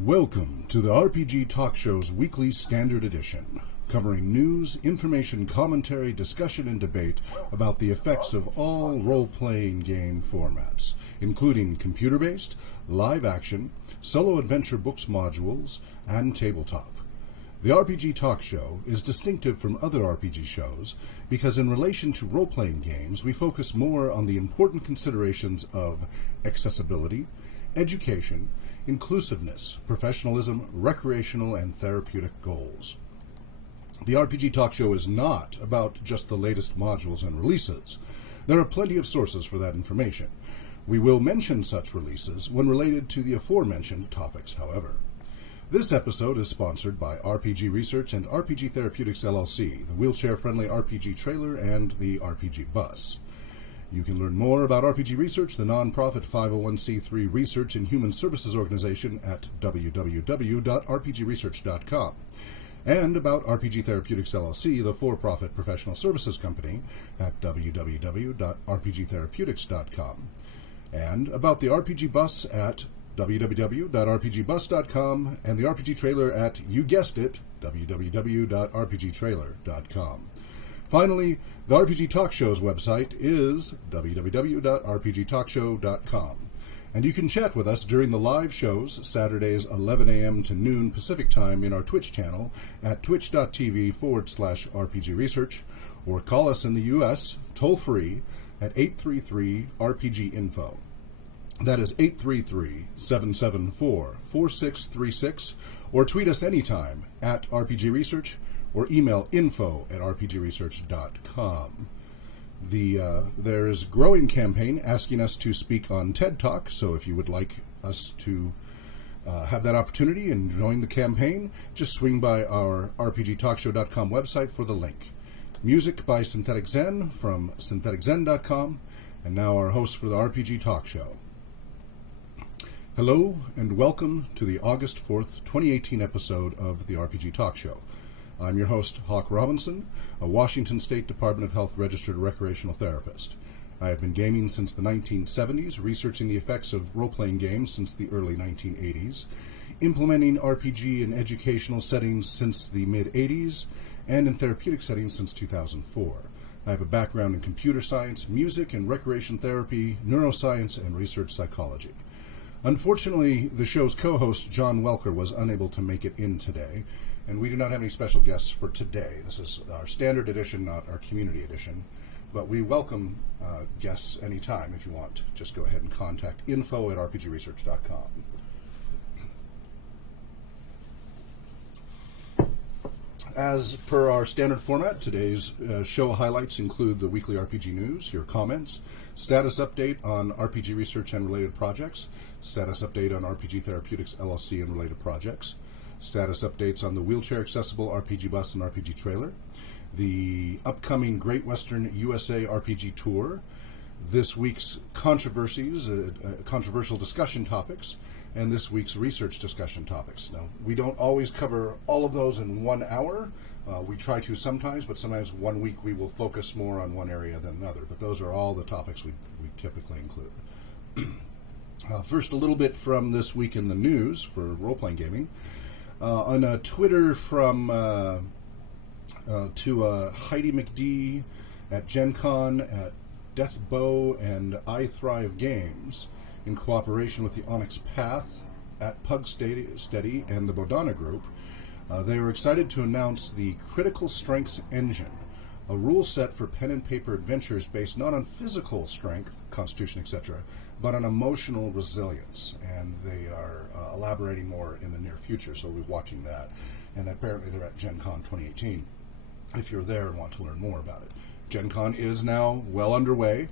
Welcome to the RPG Talk Show's weekly standard edition, covering news, information, commentary, discussion, and debate about the effects of all role-playing game formats, including computer-based, live-action, solo adventure books modules, and tabletop. The RPG Talk Show is distinctive from other RPG shows because in relation to role-playing games, we focus more on the important considerations of accessibility, education, inclusiveness, professionalism, recreational, and therapeutic goals. The RPG Talk Show is not about just the latest modules and releases. There are plenty of sources for that information. We will mention such releases when related to the aforementioned topics, however. This episode is sponsored by RPG Research and RPG Therapeutics LLC, the wheelchair-friendly RPG trailer, and the RPG bus. You can learn more about RPG Research, the nonprofit 501c3 research and human services organization, at www.rpgresearch.com, and about RPG Therapeutics LLC, the for-profit professional services company, at www.rpgtherapeutics.com, and about the RPG bus at www.rpgbus.com, and the RPG trailer at, you guessed it, www.rpgtrailer.com. Finally, the RPG Talk Show's website is www.rpgtalkshow.com, and you can chat with us during the live shows, Saturdays 11 a.m. to noon Pacific Time in our Twitch channel at twitch.tv/RPG Research, or call us in the U.S. toll-free at 833-RPG-INFO. That is 833-774-4636, or tweet us anytime at RPG Research, or email info@rpgresearch.com. There is a growing campaign asking us to speak on TED Talk, so if you would like us to have that opportunity and join the campaign, just swing by our rpgtalkshow.com website for the link. Music by Synthetic Zen from syntheticzen.com, and now our host for the RPG Talk Show. Hello, and welcome to the August 4th, 2018 episode of the RPG Talk Show. I'm your host, Hawk Robinson, a Washington State Department of Health registered recreational therapist. I have been gaming since the 1970s, researching the effects of role-playing games since the early 1980s, implementing RPG in educational settings since the mid-80s, and in therapeutic settings since 2004. I have a background in computer science, music and recreation therapy, neuroscience, and research psychology. Unfortunately, the show's co-host, John Welker, was unable to make it in today, and we do not have any special guests for today. This is our standard edition, not our community edition, but we welcome guests anytime if you want. Just go ahead and contact info@rpgresearch.com. As per our standard format, today's show highlights include the weekly RPG news, your comments, status update on RPG research and related projects, status update on RPG Therapeutics LLC and related projects, status updates on the wheelchair-accessible RPG bus and RPG trailer, the upcoming Great Western USA RPG tour, this week's controversies, controversial discussion topics, and this week's research discussion topics. Now, we don't always cover all of those in 1 hour. We try to sometimes, but sometimes one week we will focus more on one area than another. But those are all the topics we typically include. First, a little bit from this week in the news for role-playing gaming. On Twitter from to Heidi McD at Gen Con, at Death Bow, and I Thrive Games, in cooperation with the Onyx Path, at Pug Steady, and the Bodana Group, they were excited to announce the Critical Strengths Engine, a rule set for pen and paper adventures based not on physical strength, constitution, etc., but on emotional resilience. And they are elaborating more in the near future, so we'll be watching that. And apparently they're at Gen Con 2018, if you're there and want to learn more about it. Gen Con is now well underway.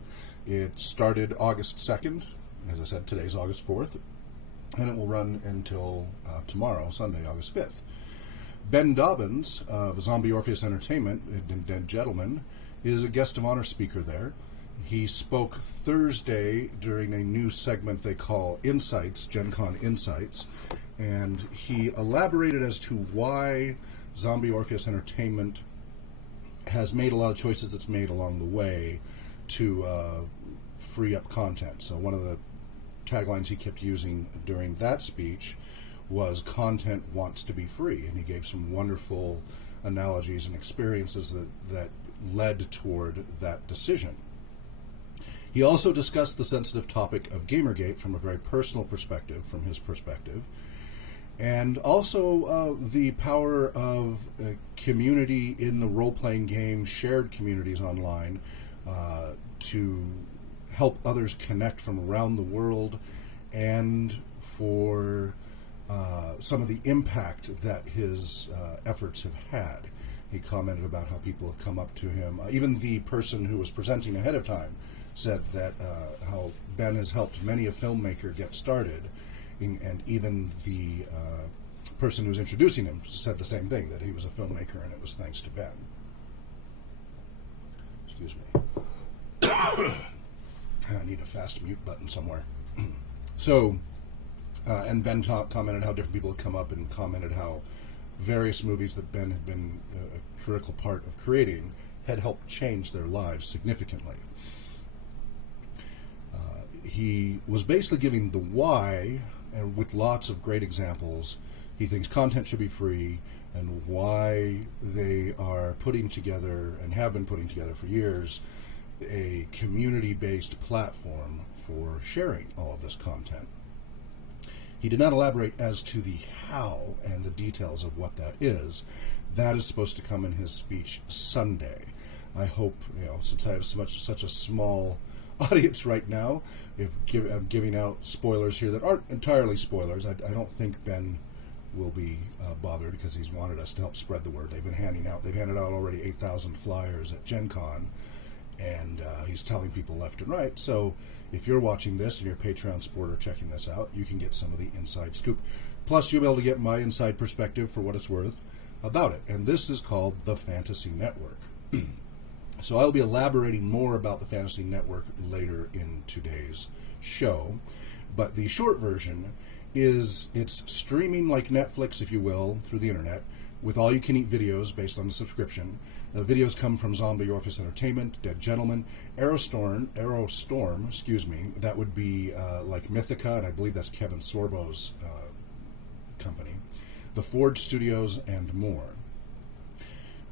It started August 2nd. As I said, today's August 4th, and it will run until tomorrow, Sunday, August 5th. Ben Dobbins of Zombie Orpheus Entertainment, Dead Gentleman, is a guest of honor speaker there. He spoke Thursday during a new segment they call Insights, Gen Con Insights, and he elaborated as to why Zombie Orpheus Entertainment has made a lot of choices it's made along the way to free up content. So one of the taglines he kept using during that speech was content wants to be free, and he gave some wonderful analogies and experiences that led toward that decision. He also discussed the sensitive topic of Gamergate from a very personal perspective, from his perspective, and also the power of community in the role-playing game, shared communities online, to help others connect from around the world, and for some of the impact that his efforts have had. He commented about how people have come up to him. Even the person who was presenting ahead of time said that how Ben has helped many a filmmaker get started, and even the person who's introducing him said the same thing, that he was a filmmaker and it was thanks to Ben. Excuse me. I need a fast mute button somewhere. So, and Ben commented how different people had come up and commented how various movies that Ben had been a critical part of creating had helped change their lives significantly. He was basically giving the why, and with lots of great examples. He thinks content should be free, and why they are putting together, and have been putting together for years, a community-based platform for sharing all of this content. He did not elaborate as to the how and the details of what that is. That is supposed to come in his speech Sunday. I hope, since I have such a small audience right now, I'm giving out spoilers here that aren't entirely spoilers. I don't think Ben will be bothered, because he's wanted us to help spread the word. They've handed out already 8,000 flyers at Gen Con, and he's telling people left and right. So if you're watching this and you're a Patreon supporter checking this out, you can get some of the inside scoop. Plus, you'll be able to get my inside perspective, for what it's worth, about it. And this is called the Fantasy Network. So I'll be elaborating more about the Fantasy Network later in today's show. But the short version is it's streaming like Netflix, if you will, through the internet, with all-you-can-eat videos based on the subscription. The videos come from Zombie Orpheus Entertainment, Dead Gentleman, Aerostorm, that would be like Mythica, and I believe that's Kevin Sorbo's company, The Forge Studios, and more.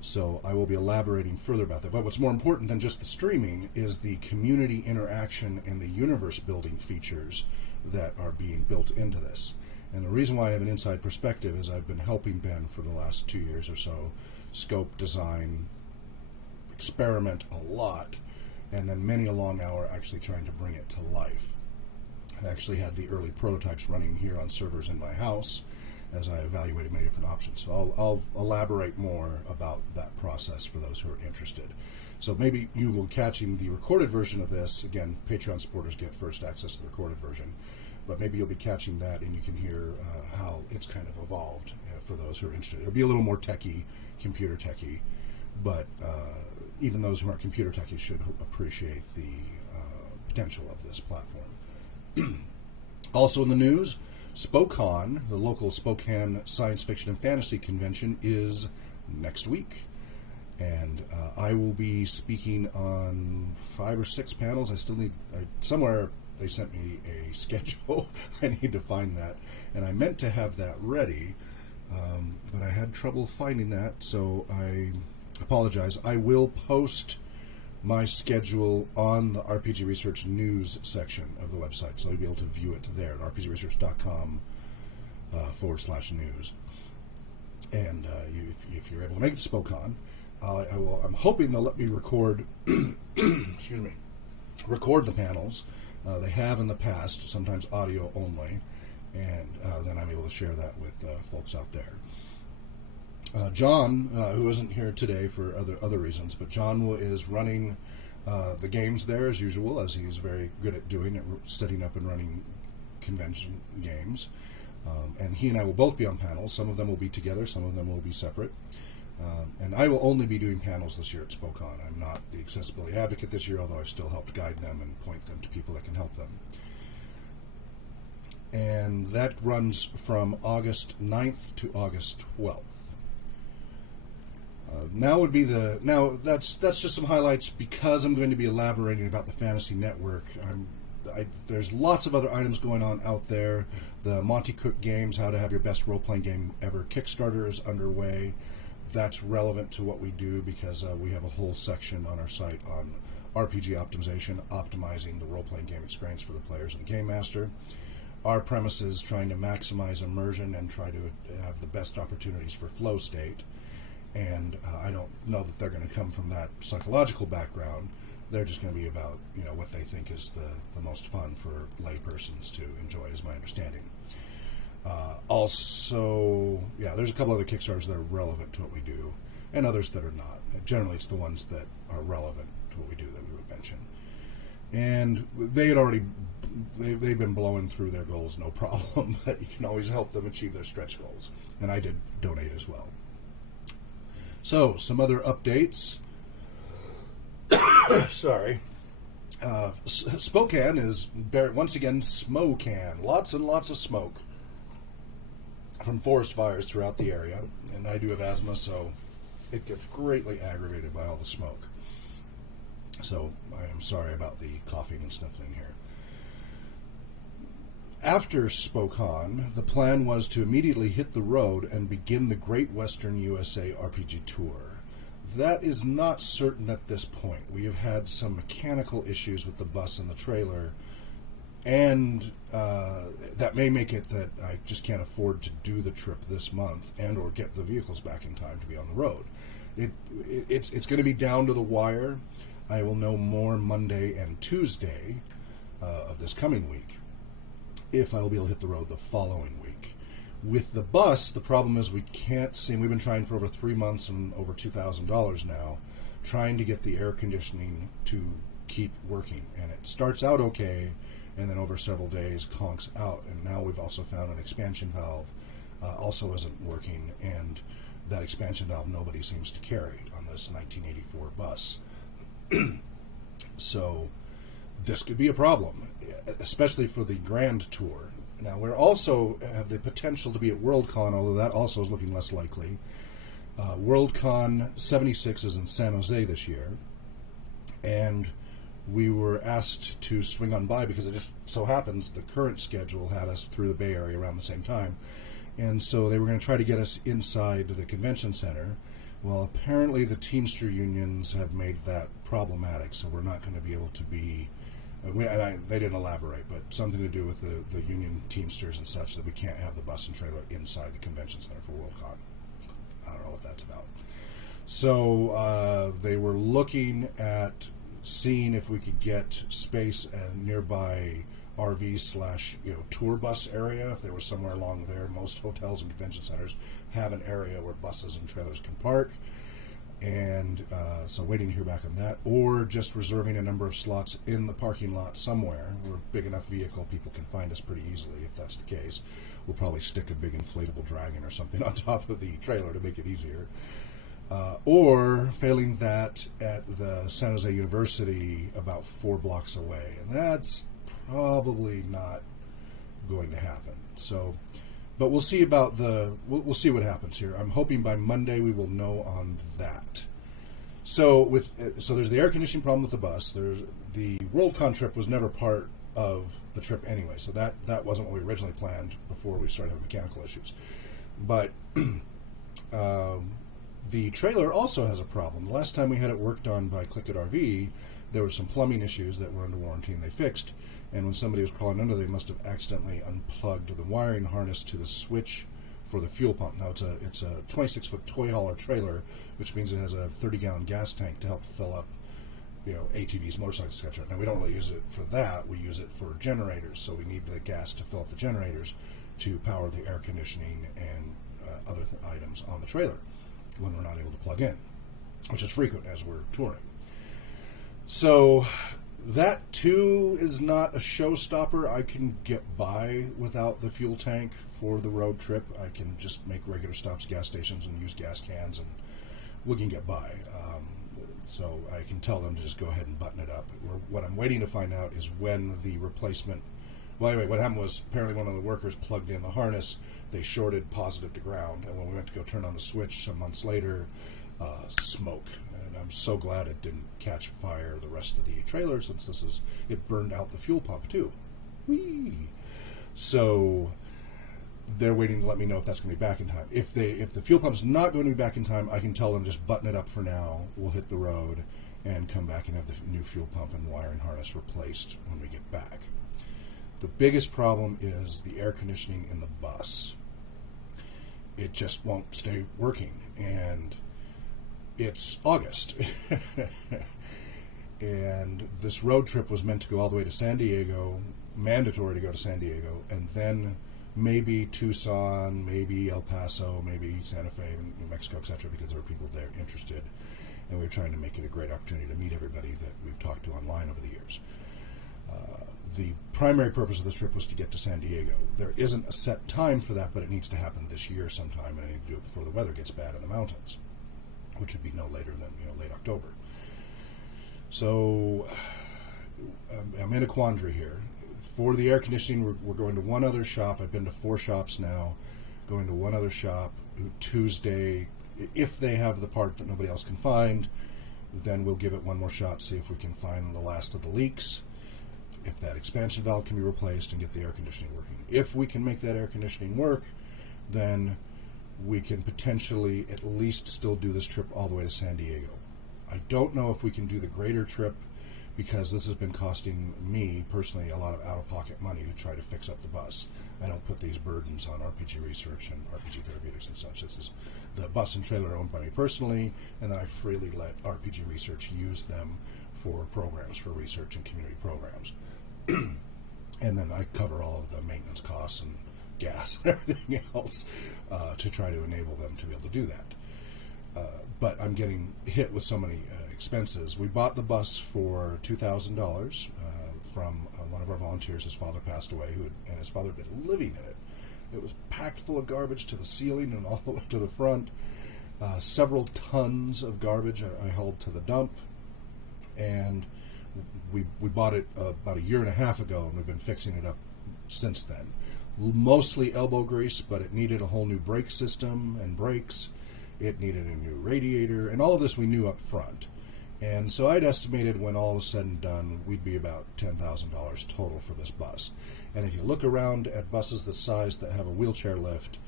So I will be elaborating further about that. But what's more important than just the streaming is the community interaction and the universe building features that are being built into this. And the reason why I have an inside perspective is I've been helping Ben for the last 2 years or so scope, design, experiment a lot, and then many a long hour actually trying to bring it to life. I actually had the early prototypes running here on servers in my house as I evaluated many different options. So I'll elaborate more about that process for those who are interested. So maybe you will catching the recorded version of this. Again, Patreon supporters get first access to the recorded version, but maybe you'll be catching that and you can hear how it's kind of evolved for those who are interested. It'll be a little more techy, computer techy, but even those who aren't computer techy should appreciate the potential of this platform. Also in the news, SpoCon, the local Spokane Science Fiction and Fantasy Convention, is next week. And I will be speaking on 5 or 6 panels. I still need, somewhere they sent me a schedule. I need to find that. And I meant to have that ready, but I had trouble finding that, so I apologize. I will post my schedule on the RPG Research News section of the website, so you'll be able to view it there at rpgresearch.com/news. And if you're able to make it to SpoCon, I'm hoping they'll let me record, record the panels. They have in the past, sometimes audio only, and then I'm able to share that with folks out there. John, who isn't here today for other reasons, but John is running the games there as usual, as he's very good at doing it, setting up and running convention games. And he and I will both be on panels. Some of them will be together, some of them will be separate. And I will only be doing panels this year at SpoCon. I'm not the accessibility advocate this year, although I've still helped guide them and point them to people that can help them. And that runs from August 9th to August 12th. That's just some highlights, because I'm going to be elaborating about the Fantasy Network. I'm there's lots of other items going on out there. The Monty Cook Games, How to Have Your Best Role-Playing Game Ever Kickstarter is underway. That's relevant to what we do because we have a whole section on our site on RPG optimization, optimizing the role-playing game experience for the players and the game master. Our premise is trying to maximize immersion and try to have the best opportunities for flow state. And I don't know that they're going to come from that psychological background. They're just going to be about, you know, what they think is the most fun for laypersons to enjoy, is my understanding. Also, yeah, there's a couple other Kickstarters that are relevant to what we do, and others that are not. Generally, it's the ones that are relevant to what we do that we would mention. And they had already, they've been blowing through their goals, no problem, but you can always help them achieve their stretch goals. And I did donate as well. So, some other updates. Sorry. Spokane is, once again, Smokan. Lots and lots of smoke from forest fires throughout the area. And I do have asthma, so it gets greatly aggravated by all the smoke. So, I am sorry about the coughing and sniffling here. After Spokane, the plan was to immediately hit the road and begin the Great Western USA RPG Tour. That is not certain at this point. We have had some mechanical issues with the bus and the trailer, and that may make it that I just can't afford to do the trip this month and or get the vehicles back in time to be on the road. It's going to be down to the wire. I will know more Monday and Tuesday of this coming week if I will be able to hit the road the following week. With the bus, the problem is we can't see, we've been trying for over 3 months and over $2,000 now, trying to get the air conditioning to keep working. And it starts out okay, and then over several days conks out. And now we've also found an expansion valve also isn't working, and that expansion valve nobody seems to carry on this 1984 bus. So this could be a problem, especially for the Grand Tour. Now, we also have the potential to be at Worldcon, although that also is looking less likely. Worldcon 76 is in San Jose this year, and we were asked to swing on by because it just so happens the current schedule had us through the Bay Area around the same time, and so they were going to try to get us inside the convention center. Well, apparently the Teamster unions have made that problematic, so we're not going to be able to be... they didn't elaborate, but something to do with the union Teamsters and such, that we can't have the bus and trailer inside the convention center for Worldcon. I don't know what that's about. So they were looking at seeing if we could get space and nearby RV / tour bus area. If there was somewhere along there, most hotels and convention centers have an area where buses and trailers can park. And so waiting to hear back on that, or just reserving a number of slots in the parking lot somewhere. We're a big enough vehicle, people can find us pretty easily if that's the case. We'll probably stick a big inflatable dragon or something on top of the trailer to make it easier. Or, failing that, at the San Jose University about 4 blocks away. And that's probably not going to happen. So... But we'll see about we'll see what happens here. I'm hoping by Monday we will know on that. So there's the air conditioning problem with the bus. There's the Worldcon trip was never part of the trip anyway, so that wasn't what we originally planned before we started having mechanical issues. But the trailer also has a problem. The last time we had it worked on by Click It RV, there were some plumbing issues that were under warranty and they fixed. And when somebody was crawling under, they must have accidentally unplugged the wiring harness to the switch for the fuel pump. Now it's a 26-foot toy hauler trailer, which means it has a 30-gallon gas tank to help fill up, ATVs, motorcycles, etc. Now we don't really use it for that. We use it for generators, so we need the gas to fill up the generators to power the air conditioning and other items on the trailer when we're not able to plug in, which is frequent as we're touring. So that too is not a showstopper. I can get by without the fuel tank for the road trip. I can just make regular stops, gas stations, and use gas cans, and we can get by. So I can tell them to just go ahead and button it up. What I'm waiting to find out is when the replacement... Well, anyway, what happened was apparently one of the workers plugged in the harness. They shorted positive to ground, and when we went to go turn on the switch some months later, smoke. and I'm so glad it didn't catch fire the rest of the trailer, since it burned out the fuel pump too. Whee! So they're waiting to let me know if that's going to be back in time. If the fuel pump's not going to be back in time, I can tell them just button it up for now. We'll hit the road and come back and have the new fuel pump and wire and harness replaced when we get back. The biggest problem is the air conditioning in the bus. It just won't stay working, and it's August. And this road trip was meant to go all the way to San Diego, mandatory to go to San Diego, and then maybe Tucson, maybe El Paso, maybe Santa Fe, New Mexico, etc., because there were people there interested, and we were trying to make it a great opportunity to meet everybody that we've talked to online over the years. The primary purpose of this trip was to get to San Diego. There isn't a set time for that, but it needs to happen this year sometime, and I need to do it before the weather gets bad in the mountains, which would be no later than late October. So I'm in a quandary here. For the air conditioning, we're going to one other shop. I've been to 4 shops now. Going to one other shop Tuesday. If they have the part that nobody else can find, then we'll give it one more shot, see if we can find the last of the leaks, if that expansion valve can be replaced, and get the air conditioning working. If we can make that air conditioning work, then we can potentially at least still do this trip all the way to San Diego. I don't know if we can do the greater trip, because this has been costing me personally a lot of out-of-pocket money to try to fix up the bus. I don't put these burdens on RPG Research and RPG Therapeutics and such. This is the bus and trailer owned by me personally, and then I freely let RPG Research use them for programs, for research and community programs. And then I cover all of the maintenance costs and gas and everything else to try to enable them to be able to do that. But I'm getting hit with so many expenses. We bought the bus for $2,000 from one of our volunteers. His father passed away, and his father had been living in it. It was packed full of garbage to the ceiling and all the way to the front. Several tons of garbage I hauled to the dump, and we bought it about 1.5 years ago, and we've been fixing it up since then. Mostly elbow grease, but it needed a whole new brake system and brakes. It needed a new radiator, and all of this we knew up front. And so I'd estimated when all was said and done, we'd be about $10,000 total for this bus. And if you look around at buses the size that have a wheelchair lift,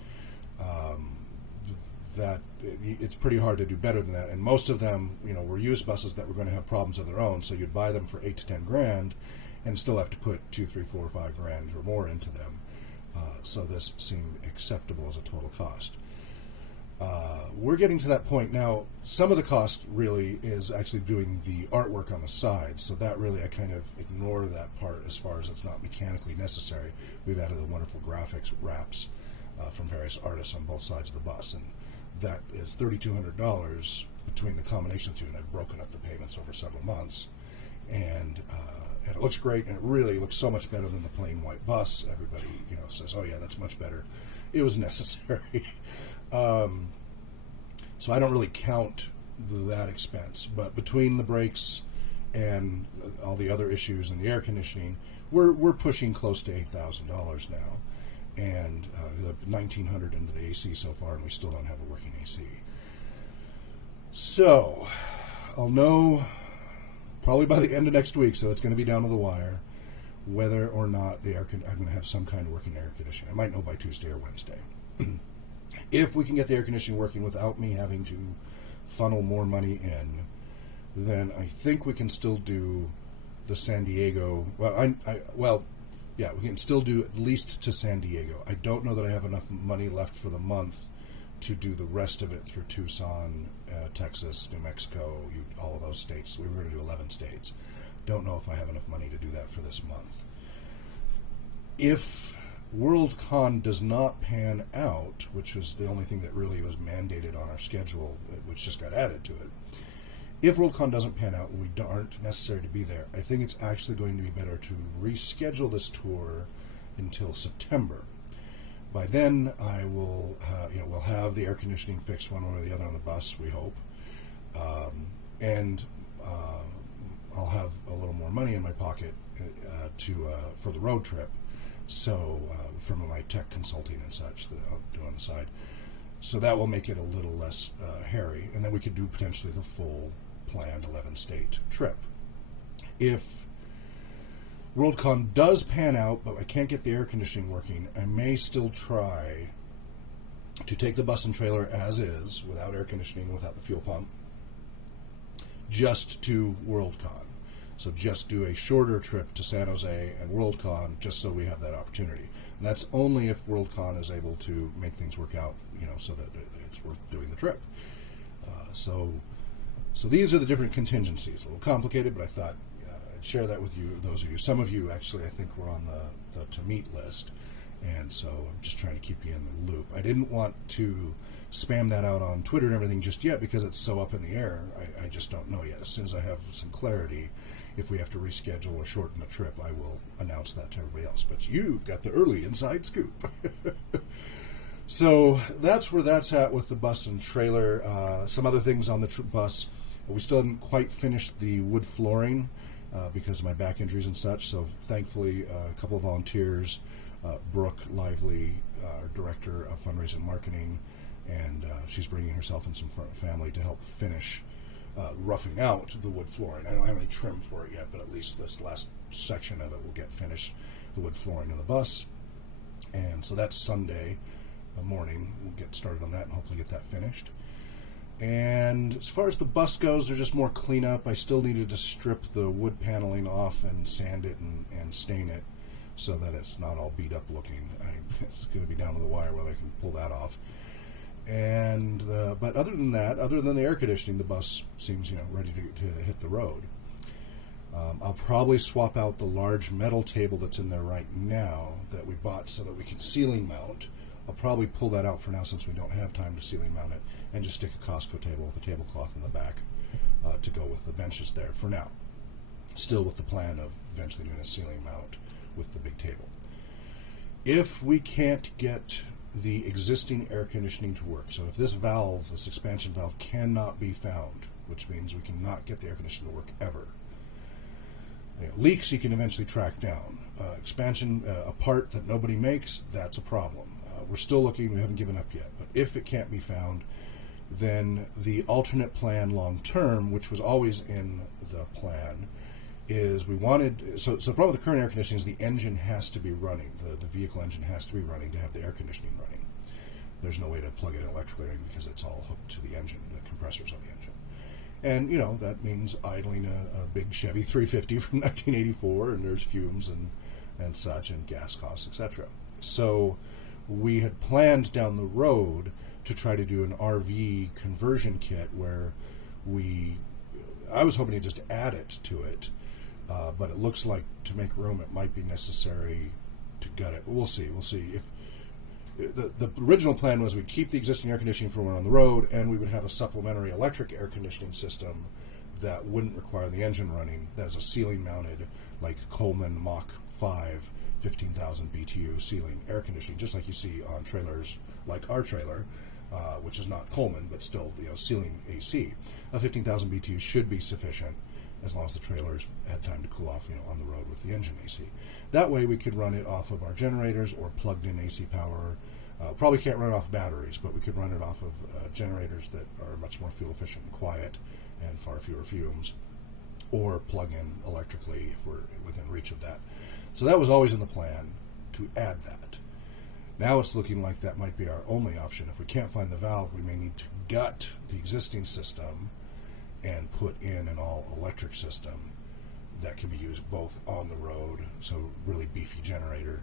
that it's pretty hard to do better than that. And most of them, were used buses that were going to have problems of their own. So you'd buy them for $8,000 to $10,000, and still have to put $2,000, $3,000, $4,000, $5,000 or more into them. So this seemed acceptable as a total cost. We're getting to that point now. Some of the cost really is actually doing the artwork on the sides, so that really I kind of ignore that part as far as it's not mechanically necessary. We've added the wonderful graphics wraps from various artists on both sides of the bus, and that is $3,200 between the combination of the two, and I've broken up the payments over several months, and it looks great, and it really looks so much better than the plain white bus. Everybody says, oh yeah, that's much better. It was necessary. So I don't really count that expense, but between the brakes and all the other issues and the air conditioning, we're pushing close to $8,000 now, and $1,900 into the AC so far, and we still don't have a working AC. So I'll know probably by the end of next week, so it's going to be down to the wire, whether or not I'm going to have some kind of working air conditioning. I might know by Tuesday or Wednesday. If we can get the air conditioning working without me having to funnel more money in, then I think we can still do the San Diego. Well, we can still do at least to San Diego. I don't know that I have enough money left for the month to do the rest of it through Tucson, Texas, New Mexico, all of those states. We were going to do 11 states. Don't know if I have enough money to do that for this month. If WorldCon does not pan out, which was the only thing that really was mandated on our schedule, which just got added to it. If WorldCon doesn't pan out and we aren't necessary to be there, I think it's actually going to be better to reschedule this tour until September. By then, I will, we'll have the air conditioning fixed one way or the other on the bus, we hope, and I'll have a little more money in my pocket for the road trip. So from my tech consulting and such that I'll do on the side, so that will make it a little less hairy, and then we could do potentially the full planned 11-state trip. If Worldcon does pan out, but I can't get the air conditioning working, I may still try to take the bus and trailer as is, without air conditioning, without the fuel pump, just to Worldcon. So just do a shorter trip to San Jose and Worldcon, just so we have that opportunity. And that's only if Worldcon is able to make things work out, so that it's worth doing the trip. So these are the different contingencies. A little complicated, but I thought I'd share that with you, those of you. Some of you, actually, I think were on the to meet list. And so I'm just trying to keep you in the loop. I didn't want to spam that out on Twitter and everything just yet because it's so up in the air. I just don't know yet. As soon as I have some clarity, if we have to reschedule or shorten the trip, I will announce that to everybody else. But you've got the early inside scoop. So that's where that's at with the bus and trailer. Some other things on the bus. We still haven't quite finished the wood flooring because of my back injuries and such. So thankfully, a couple of volunteers, Brooke Lively, our director of fundraising and marketing, and she's bringing herself and some family to help finish roughing out the wood flooring. I don't have any trim for it yet, but at least this last section of it will get finished, the wood flooring in the bus. And so that's Sunday morning. We'll get started on that and hopefully get that finished. And as far as the bus goes, there's just more cleanup. I still needed to strip the wood paneling off and sand it and stain it, so that it's not all beat up looking. It's going to be down to the wire whether I can pull that off. And but other than that, other than the air conditioning, the bus seems ready to hit the road. I'll probably swap out the large metal table that's in there right now that we bought so that we can ceiling mount. I'll probably pull that out for now since we don't have time to ceiling mount it, and just stick a Costco table with a tablecloth in the back to go with the benches there for now. Still with the plan of eventually doing a ceiling mount with the big table. If we can't get the existing air conditioning to work, so if this valve, this expansion valve, cannot be found, which means we cannot get the air conditioning to work ever. Leaks you can eventually track down. Expansion, a part that nobody makes, that's a problem. We're still looking, we haven't given up yet, but if it can't be found, then the alternate plan long term, which was always in the plan, is we wanted, so the problem with the current air conditioning is the engine has to be running, the vehicle engine has to be running to have the air conditioning running. There's no way to plug it in electrically because it's all hooked to the engine, the compressors on the engine. And, that means idling a big Chevy 350 from 1984, and there's fumes and such, and gas costs, etc. So we had planned down the road to try to do an RV conversion kit where I was hoping to just add it to it, but it looks like to make room it might be necessary to gut it. We'll see. If the original plan was we'd keep the existing air conditioning for when we're on the road, and we would have a supplementary electric air conditioning system that wouldn't require the engine running. That is a ceiling mounted, like Coleman Mach 5, 15,000 BTU ceiling air conditioning, just like you see on trailers like our trailer, which is not Coleman, but still ceiling AC. A 15,000 BTU should be sufficient as long as the trailers had time to cool off on the road with the engine AC. That way we could run it off of our generators or plugged in AC power. Probably can't run it off batteries, but we could run it off of generators that are much more fuel efficient and quiet and far fewer fumes, or plug in electrically if we're within reach of that. So that was always in the plan, to add that. Now it's looking like that might be our only option. If we can't find the valve, we may need to gut the existing system and put in an all-electric system that can be used both on the road, so really beefy generator,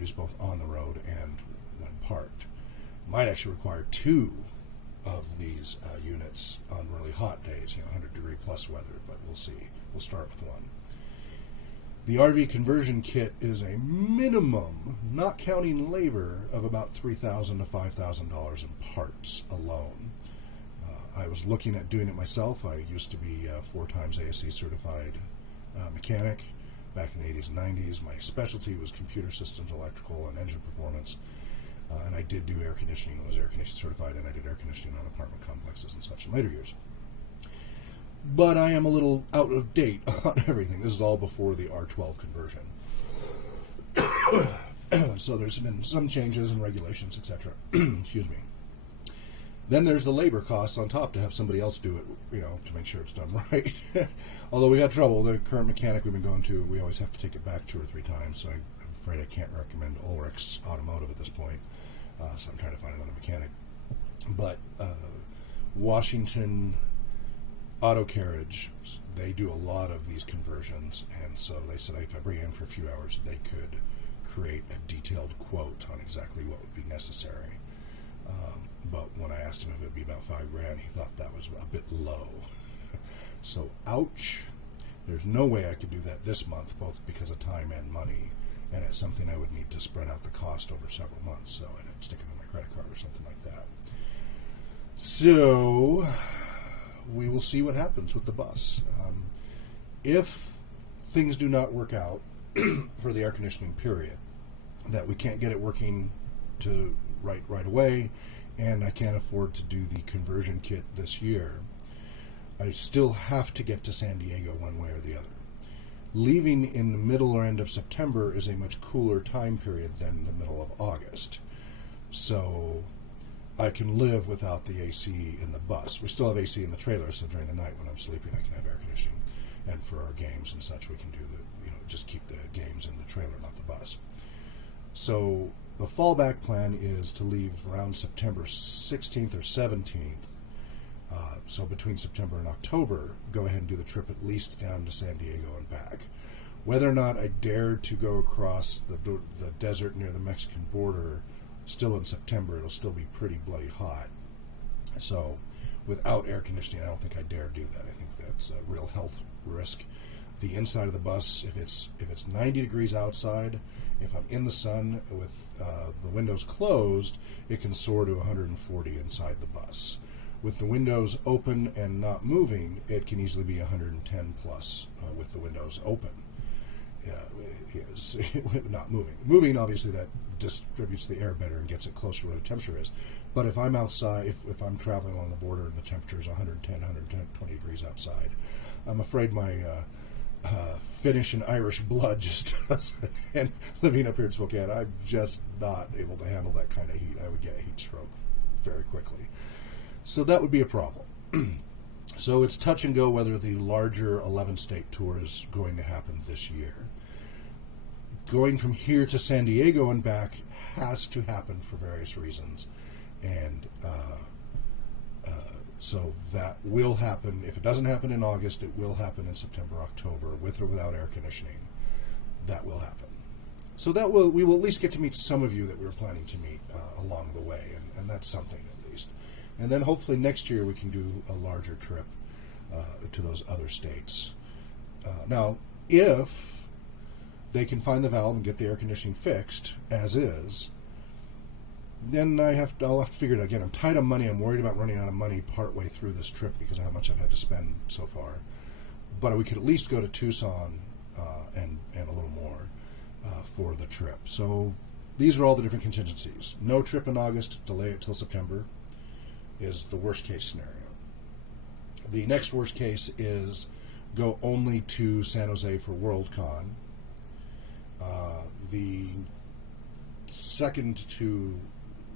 used both on the road and when parked. Might actually require two of these units on really hot days, 100-degree plus weather, but we'll see. We'll start with one. The RV conversion kit is a minimum, not counting labor, of about $3,000 to $5,000 in parts alone. I was looking at doing it myself. I used to be 4 times ASC certified mechanic back in the 80s and 90s. My specialty was computer systems, electrical, and engine performance. And I did do air conditioning and was air conditioning certified, and I did air conditioning on apartment complexes and such in later years. But I am a little out of date on everything. This is all before the R12 conversion. So there's been some changes in regulations, etc. Excuse me. Then there's the labor costs on top to have somebody else do it, to make sure it's done right. Although we had trouble. The current mechanic we've been going to, we always have to take it back 2 or 3 times, so I'm afraid I can't recommend Ulrich's Automotive at this point. So I'm trying to find another mechanic. But Washington Auto Carriage, they do a lot of these conversions, and so they said if I bring it in for a few hours, they could create a detailed quote on exactly what would be necessary. But when I asked him if it would be about $5,000, he thought that was a bit low. So, ouch. There's no way I could do that this month, both because of time and money, and it's something I would need to spread out the cost over several months, so I'd have to stick it on my credit card or something like that. So, we will see what happens with the bus. If things do not work out for the air conditioning period, that we can't get it working to right away, and I can't afford to do the conversion kit this year, I still have to get to San Diego one way or the other. Leaving in the middle or end of September is a much cooler time period than the middle of August. So I can live without the AC in the bus. We still have AC in the trailer, so during the night when I'm sleeping I can have air conditioning. And for our games and such, we can do just keep the games in the trailer, not the bus. So the fallback plan is to leave around September 16th or 17th. So between September and October, go ahead and do the trip at least down to San Diego and back. Whether or not I dare to go across the desert near the Mexican border still in September, it'll still be pretty bloody hot. So without air conditioning, I don't think I dare do that. I think that's a real health risk. The inside of the bus, if it's 90 degrees outside, if I'm in the sun with the windows closed, it can soar to 140 inside the bus. With the windows open and not moving, it can easily be 110 plus with the windows open. Not moving. Moving, obviously, that distributes the air better and gets it closer to where the temperature is. But if I'm outside, if I'm traveling along the border and the temperature is 110, 120 degrees outside, I'm afraid my Finnish and Irish blood just doesn't. And living up here in Spokane, I'm just not able to handle that kind of heat. I would get a heat stroke very quickly. So that would be a problem. So it's touch and go whether the larger 11-state tour is going to happen this year. Going from here to San Diego and back has to happen for various reasons. And so that will happen. If it doesn't happen in August, it will happen in September, October, with or without air conditioning. That will happen. So we will at least get to meet some of you that we were planning to meet along the way, and that's something at least. And then hopefully next year we can do a larger trip to those other states. Now, if they can find the valve and get the air conditioning fixed as is, then I'll have to figure it out. Again, I'm tight on money. I'm worried about running out of money partway through this trip because of how much I've had to spend so far. But we could at least go to Tucson and a little more for the trip. So these are all the different contingencies. No trip in August, delay it till September is the worst case scenario. The next worst case is go only to San Jose for Worldcon. The second to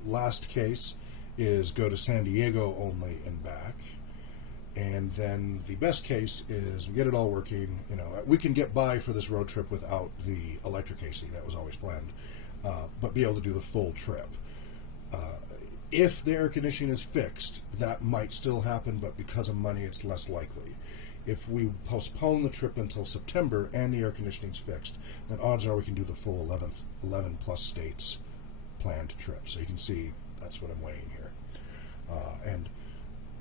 last case is go to San Diego only and back. And then the best case is we get it all working. We can get by for this road trip without the electric AC. That was always planned. But be able to do the full trip. If the air conditioning is fixed, that might still happen, but because of money, it's less likely. If we postpone the trip until September and the air conditioning's fixed, then odds are we can do the full 11 plus states planned trip. So you can see that's what I'm weighing here. And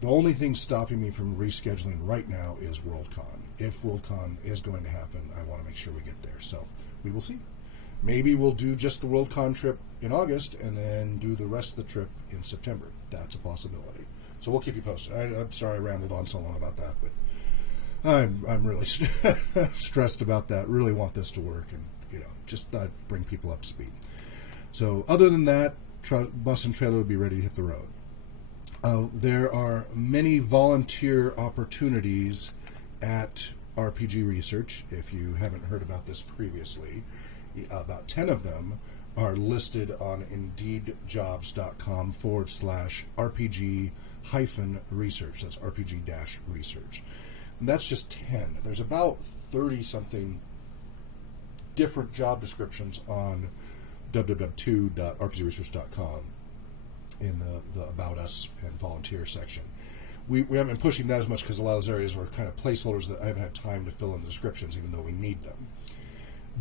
the only thing stopping me from rescheduling right now is Worldcon. If Worldcon is going to happen, I want to make sure we get there. So we will see. Maybe we'll do just the Worldcon trip in August and then do the rest of the trip in September. That's a possibility. So we'll keep you posted. I'm sorry I rambled on so long about that, but I'm really stressed about that. Really want this to work and just bring people up to speed. So other than that, bus and trailer will be ready to hit the road. There are many volunteer opportunities at RPG Research. If you haven't heard about this previously, about 10 of them are listed on indeedjobs.com/RPG-research. That's RPG-research. And that's just 10. There's about 30-something different job descriptions on www.2.rpgresearch.com in the About Us and Volunteer section. We haven't been pushing that as much because a lot of those areas were kind of placeholders that I haven't had time to fill in the descriptions, even though we need them.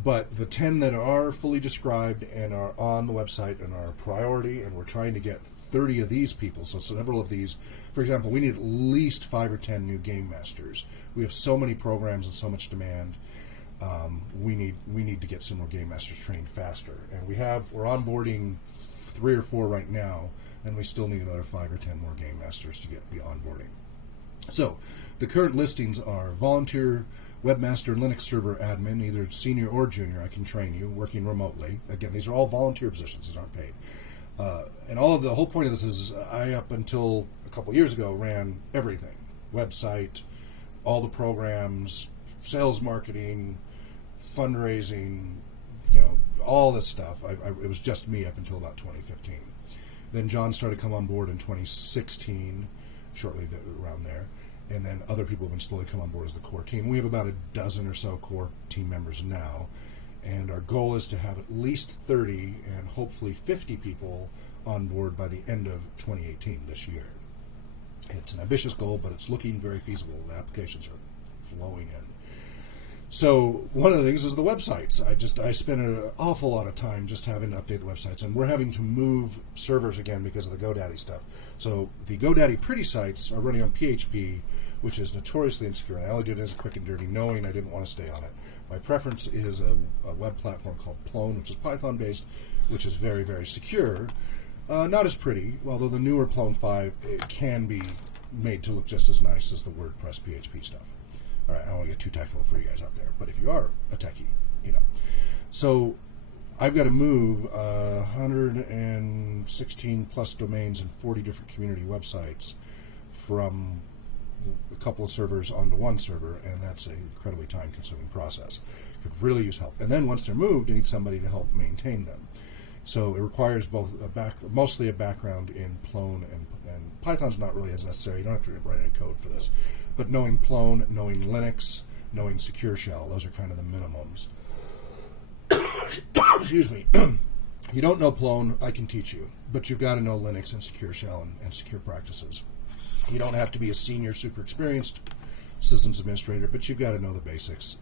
But the 10 that are fully described and are on the website and are a priority, and we're trying to get 30 of these people. So several of these, for example, we need at least 5 or 10 new game masters. We have so many programs and so much demand. We need to get some more game masters trained faster. And we're onboarding 3 or 4 right now, and we still need another 5 or 10 more game masters to be onboarding. So the current listings are volunteer webmaster and Linux server admin, either senior or junior. I can train you working remotely. Again, these are all volunteer positions; these aren't paid. And the whole point of this is I, up until a couple years ago, ran everything: website, all the programs, sales, marketing, fundraising, all this stuff. It was just me up until about 2015. Then John started to come on board in 2016, shortly around there. And then other people have been slowly come on board as the core team. We have about a dozen or so core team members now. And our goal is to have at least 30 and hopefully 50 people on board by the end of 2018 this year. It's an ambitious goal, but it's looking very feasible. The applications are flowing in. So one of the things is the websites. I spend an awful lot of time just having to update the websites, and we're having to move servers again because of the GoDaddy stuff. So the GoDaddy pretty sites are running on PHP, which is notoriously insecure. And I only did it as quick and dirty, knowing I didn't want to stay on it. My preference is a web platform called Plone, which is Python-based, which is very, very secure. Not as pretty, although the newer Plone 5, it can be made to look just as nice as the WordPress PHP stuff. All right, I don't want to get too technical for you guys out there, but if you are a techie, So I've got to move 116 plus domains and 40 different community websites from a couple of servers onto one server, and that's an incredibly time-consuming process. Could really use help. And then once they're moved, you need somebody to help maintain them. So it requires both mostly a background in Plone, and Python's not really as necessary. You don't have to write any code for this. But knowing Plone, knowing Linux, knowing Secure Shell, those are kind of the minimums. Excuse me. You don't know Plone, I can teach you. But you've got to know Linux and Secure Shell and secure practices. You don't have to be a senior, super experienced systems administrator, but you've got to know the basics.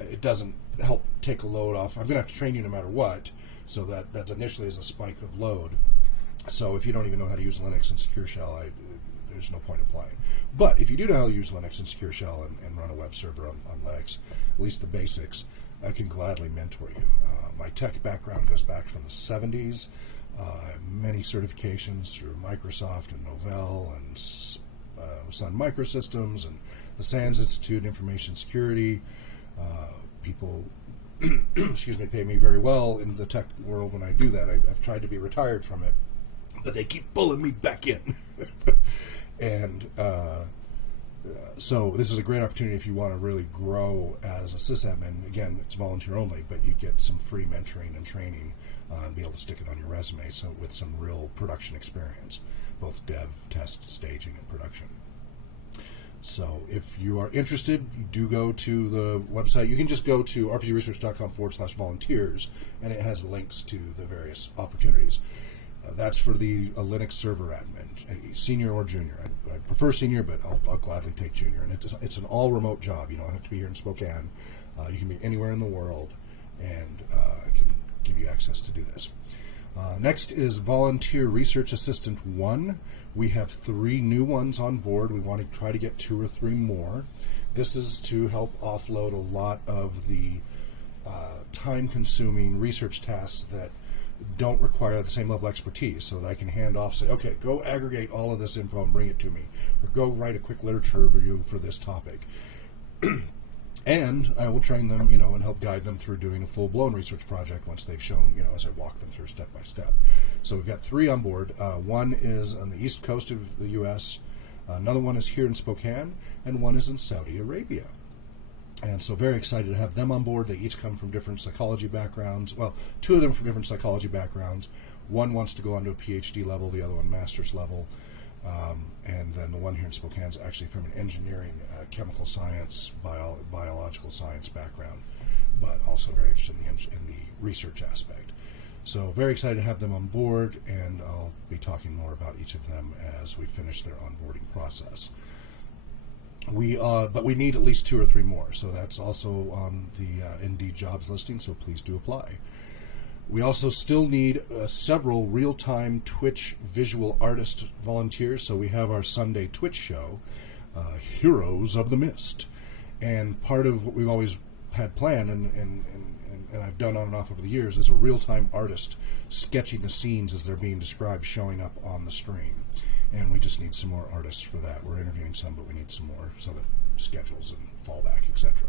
It doesn't help take a load off. I'm going to have to train you no matter what, so that initially is a spike of load. So if you don't even know how to use Linux and Secure Shell, there's no point applying. But if you do know how to use Linux and Secure Shell and run a web server on Linux, at least the basics, I can gladly mentor you. My tech background goes back from the 70s. I have many certifications through Microsoft and Novell and Sun Microsystems and the SANS Institute Information Security. People pay me very well in the tech world when I do that. I've tried to be retired from it, but they keep pulling me back in. And so this is a great opportunity if you want to really grow as a sysadmin. Again, it's volunteer only, but you get some free mentoring and training and be able to stick it on your resume with some real production experience, both dev, test, staging, and production. So if you are interested, you do go to the website. You can just go to rpgresearch.com/volunteers, and it has links to the various opportunities. That's for the Linux server admin, senior or junior. I prefer senior, but I'll gladly take junior. And it's an all-remote job. You don't have to be here in Spokane. You can be anywhere in the world, and I can give you access to do this. Next is Volunteer Research Assistant 1. We have 3 new ones on board. We want to try to get 2 or 3 more. This is to help offload a lot of the time-consuming research tasks that don't require the same level of expertise, so that I can hand off, say, okay, go aggregate all of this info and bring it to me, or go write a quick literature review for this topic. And I will train them, and help guide them through doing a full-blown research project once they've shown, as I walk them through step by step. So we've got 3 on board. One is on the east coast of the U.S., another one is here in Spokane, and one is in Saudi Arabia. And so very excited to have them on board. They each come from different psychology backgrounds. Well, two of them from different psychology backgrounds. One wants to go on to a PhD level, the other one master's level. And then the one here in Spokane is actually from an engineering, chemical science, biological science background, but also very interested in the research aspect. So very excited to have them on board, and I'll be talking more about each of them as we finish their onboarding process. But we need at least 2 or 3 more, so that's also on the Indeed jobs listing, so please do apply. We also still need several real-time Twitch visual artist volunteers, so we have our Sunday Twitch show, Heroes of the Mist, and part of what we've always had planned, and I've done on and off over the years, is a real-time artist sketching the scenes as they're being described, showing up on the stream. And we just need some more artists for that. We're interviewing some, but we need some more so that schedules and fallback, etc.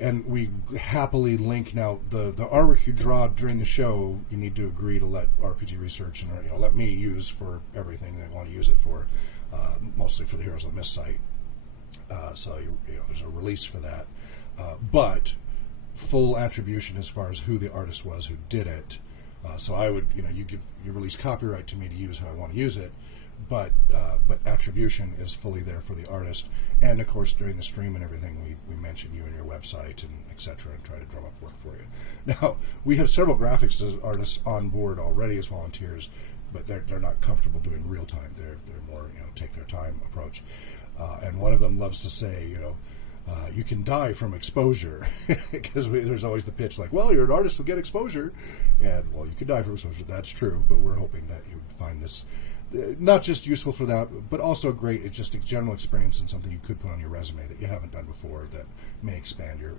And we happily link now the artwork you draw during the show. You need to agree to let RPG Research and let me use for everything they want to use it for, mostly for the Heroes of the Mist site. So there's a release for that, but full attribution as far as who the artist was who did it. So I would, you release copyright to me to use how I want to use it, but attribution is fully there for the artist. And of course, during the stream and everything, we mention you and your website and etc. and try to drum up work for you. Now we have several graphics artists on board already as volunteers, but they're not comfortable doing real time. They're more take their time approach. And one of them loves to say, you can die from exposure, because there's always the pitch like, well, you're an artist, you'll get exposure, and well, you could die from exposure. That's true, but we're hoping that you find this not just useful for that, but also great. It's just a general experience and something you could put on your resume that you haven't done before that may expand your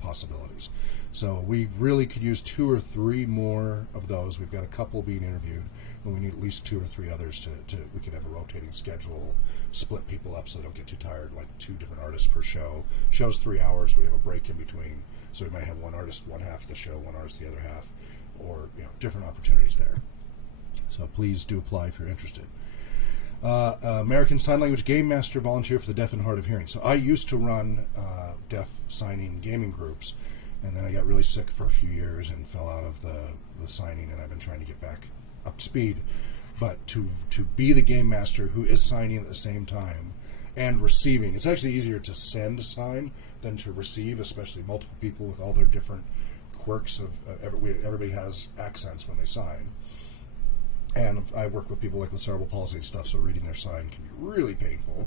possibilities. So we really could use 2 or 3 more of those. We've got a couple being interviewed, but we need at least 2 or 3 others to we could have a rotating schedule, split people up so they don't get too tired, like 2 different artists per show. Show's 3 hours, we have a break in between, so we might have one artist one half of the show, one artist the other half, or different opportunities there. So please do apply if you're interested. American Sign Language Game Master volunteer for the deaf and hard of hearing. So I used to run deaf signing gaming groups, and then I got really sick for a few years and fell out of the signing, and I've been trying to get back up to speed. But to be the game master who is signing at the same time and receiving, it's actually easier to send a sign than to receive, especially multiple people with all their different quirks of everybody has accents when they sign. And I work with people like with cerebral palsy and stuff, so reading their sign can be really painful.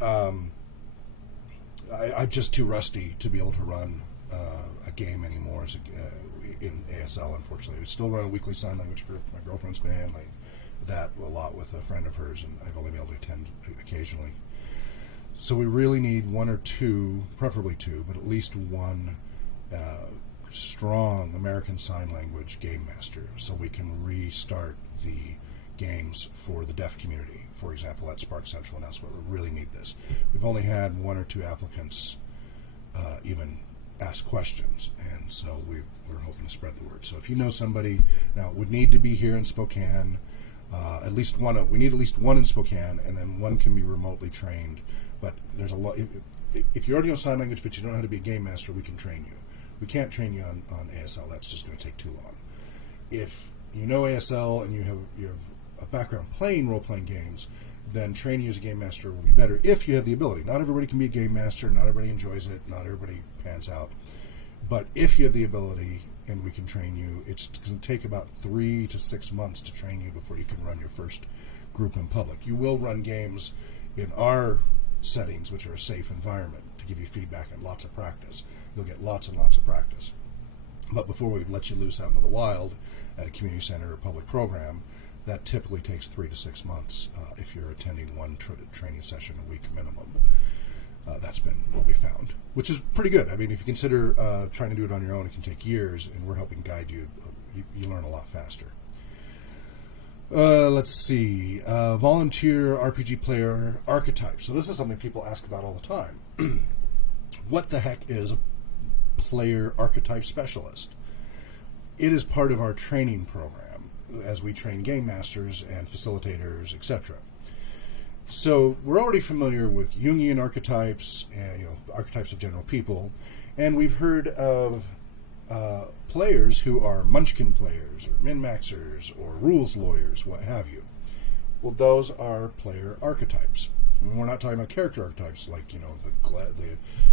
I'm just too rusty to be able to run a game anymore in ASL, unfortunately. We still run a weekly sign language group. My girlfriend's been handling that a lot with a friend of hers, and I've only been able to attend occasionally. So we really need 1 or 2, preferably 2, but at least 1 strong American Sign Language game master, so we can restart the games for the deaf community. For example, at Spark Central and elsewhere, we really need this. We've only had 1 or 2 applicants even ask questions, and so we're hoping to spread the word. So if you know somebody, now it would need to be here in Spokane, at least one. We need at least 1 in Spokane, and then 1 can be remotely trained. But there's a lot. If you already know sign language, but you don't know how to be a game master, we can train you. We can't train you on ASL. That's just going to take too long. If you know ASL and you have a background playing role-playing games, then training you as a game master will be better if you have the ability. Not everybody can be a game master. Not everybody enjoys it. Not everybody pans out. But if you have the ability and we can train you, it's going to take about 3 to 6 months to train you before you can run your first group in public. You will run games in our settings, which are a safe environment, to give you feedback and lots of practice. You'll get lots and lots of practice. But before we let you loose out into the wild at a community center or public program, that typically takes 3 to 6 months if you're attending 1 training session a week minimum. That's been what we found, which is pretty good. I mean, if you consider trying to do it on your own, it can take years, and we're helping guide you. You learn a lot faster. Let's see. Volunteer RPG player archetype. So this is something people ask about all the time. What the heck is a player archetype specialist? It is part of our training program as we train game masters and facilitators, etc. So we're already familiar with Jungian archetypes, and, archetypes of general people, and we've heard of players who are munchkin players, or min-maxers, or rules lawyers, what have you. Well, those are player archetypes. And we're not talking about character archetypes like,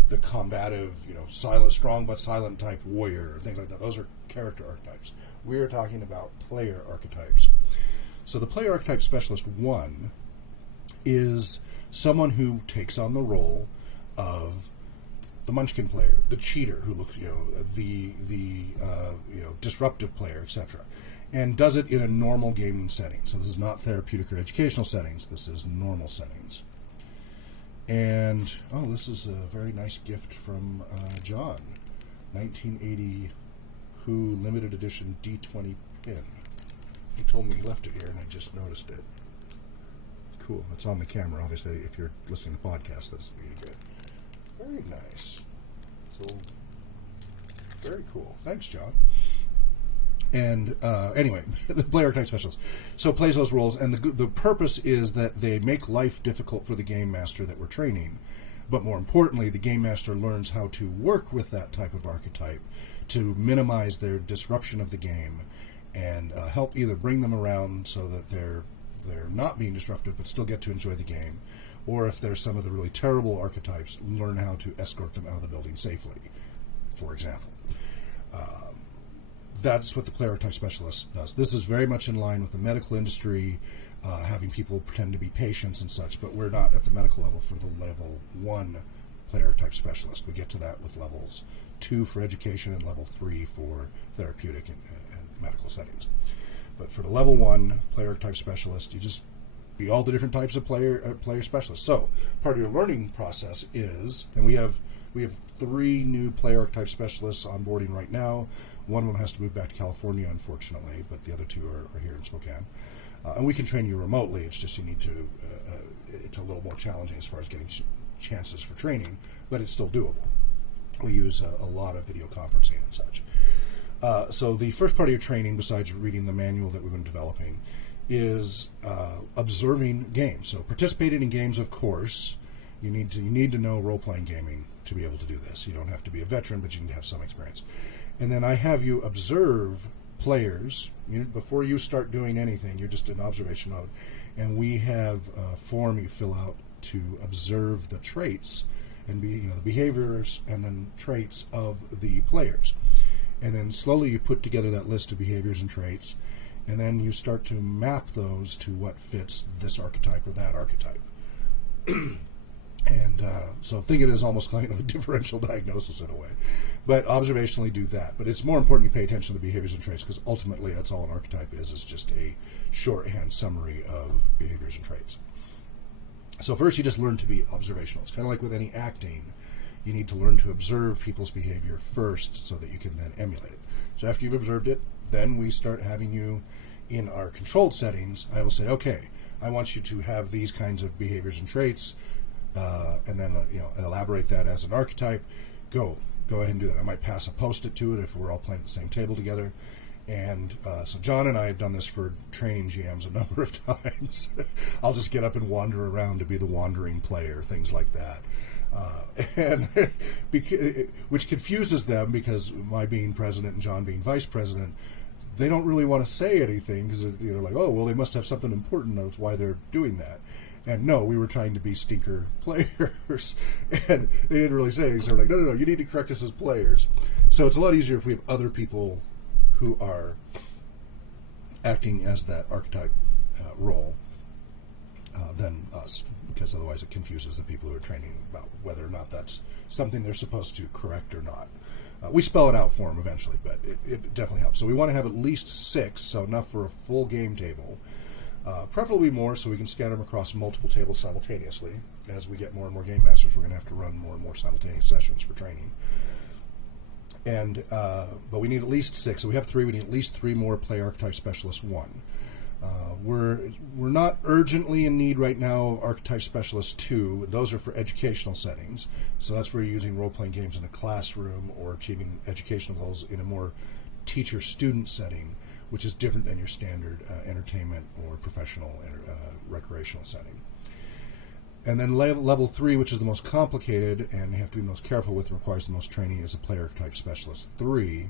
the combative, silent, strong but silent type warrior, things like that. Those are character archetypes. We're talking about player archetypes. So the player archetype specialist 1 is someone who takes on the role of the munchkin player, the cheater who looks, the disruptive player, etc., and does it in a normal gaming setting. So this is not therapeutic or educational settings. This is normal settings. And this is a very nice gift from John, 1980 Who limited edition D20 pin. He told me he left it here, and I just noticed it. Cool. It's on the camera. Obviously, if you're listening to the podcast, that's really good. Very nice. So, very cool. Thanks, John. And anyway, the player archetype specialist. So plays those roles, and the purpose is that they make life difficult for the game master that we're training. But more importantly, the game master learns how to work with that type of archetype to minimize their disruption of the game and help either bring them around so that they're not being disruptive but still get to enjoy the game, or if there's some of the really terrible archetypes, learn how to escort them out of the building safely, for example. That's what the player archetype specialist does. This is very much in line with the medical industry, having people pretend to be patients and such, but we're not at the medical level for the level 1 player archetype specialist. We get to that with levels 2 for education and level 3 for therapeutic and medical settings. But for the level 1 player archetype specialist, you just be all the different types of player specialists. So part of your learning process is, and we have 3 new player archetype specialists onboarding right now. One of them has to move back to California, unfortunately, but the other 2 are here in Spokane. And we can train you remotely. It's just you need to, it's a little more challenging as far as getting chances for training, but it's still doable. We use a lot of video conferencing and such. So the first part of your training, besides reading the manual that we've been developing, is observing games. So participating in games, of course. You need to know role-playing gaming to be able to do this. You don't have to be a veteran, but you need to have some experience. And then I have you observe players. Before you start doing anything, you're just in observation mode. And we have a form you fill out to observe the traits and the behaviors and then traits of the players. And then slowly you put together that list of behaviors and traits, and then you start to map those to what fits this archetype or that archetype. And so think of it as almost kind of a differential diagnosis in a way. But observationally do that. But it's more important you pay attention to the behaviors and traits, because ultimately that's all an archetype is just a shorthand summary of behaviors and traits. So first you just learn to be observational. It's kind of like with any acting. You need to learn to observe people's behavior first so that you can then emulate it. So after you've observed it, then we start having you in our controlled settings. I will say, okay, I want you to have these kinds of behaviors and traits, and then elaborate that as an archetype. Go ahead and do that. I might pass a post-it to it if we're all playing at the same table together. And so John and I have done this for training GMs a number of times. I'll just get up and wander around to be the wandering player, things like that. Which confuses them, because my being president and John being vice president, they don't really want to say anything because they're like, oh, well, they must have something important. That's why they're doing that. And no, we were trying to be stinker players, and they didn't really say anything. So they're like, no, you need to correct us as players. So it's a lot easier if we have other people who are acting as that archetype role than us, because otherwise it confuses the people who are training about whether or not that's something they're supposed to correct or not. We spell it out for them eventually, but it definitely helps. So we want to have at least 6, so enough for a full game table. Preferably more, so we can scatter them across multiple tables simultaneously. As we get more and more game masters, we're going to have to run more and more simultaneous sessions for training. And but we need at least 6. So we have 3. We need at least 3 more play archetype specialists 1. We're not urgently in need right now of archetype specialists 2. Those are for educational settings. So that's where you're using role-playing games in a classroom or achieving educational goals in a more teacher-student setting, which is different than your standard entertainment or professional recreational setting. And then level 3, which is the most complicated and you have to be most careful with, requires the most training, is a player archetype specialist 3,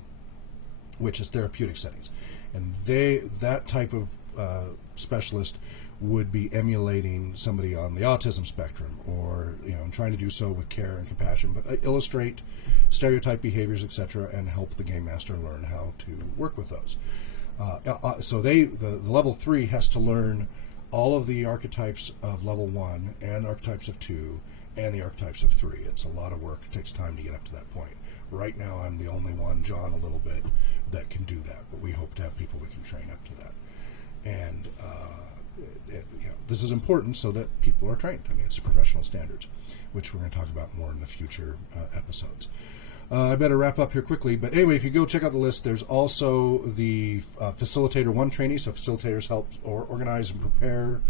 which is therapeutic settings. And that type of specialist would be emulating somebody on the autism spectrum, or trying to do so with care and compassion, but illustrate stereotype behaviors, etc., and help the game master learn how to work with those. So the level 3 has to learn all of the archetypes of level 1 and archetypes of 2 and the archetypes of 3. It's a lot of work. It takes time to get up to that point. Right now I'm the only one, John a little bit, that can do that, but we hope to have people we can train up to that. And this is important so that people are trained. I mean, it's professional standards, which we're going to talk about more in the future episodes. I better wrap up here quickly, but anyway, if you go check out the list, there's also the Facilitator 1 trainee. So facilitators help organize and prepare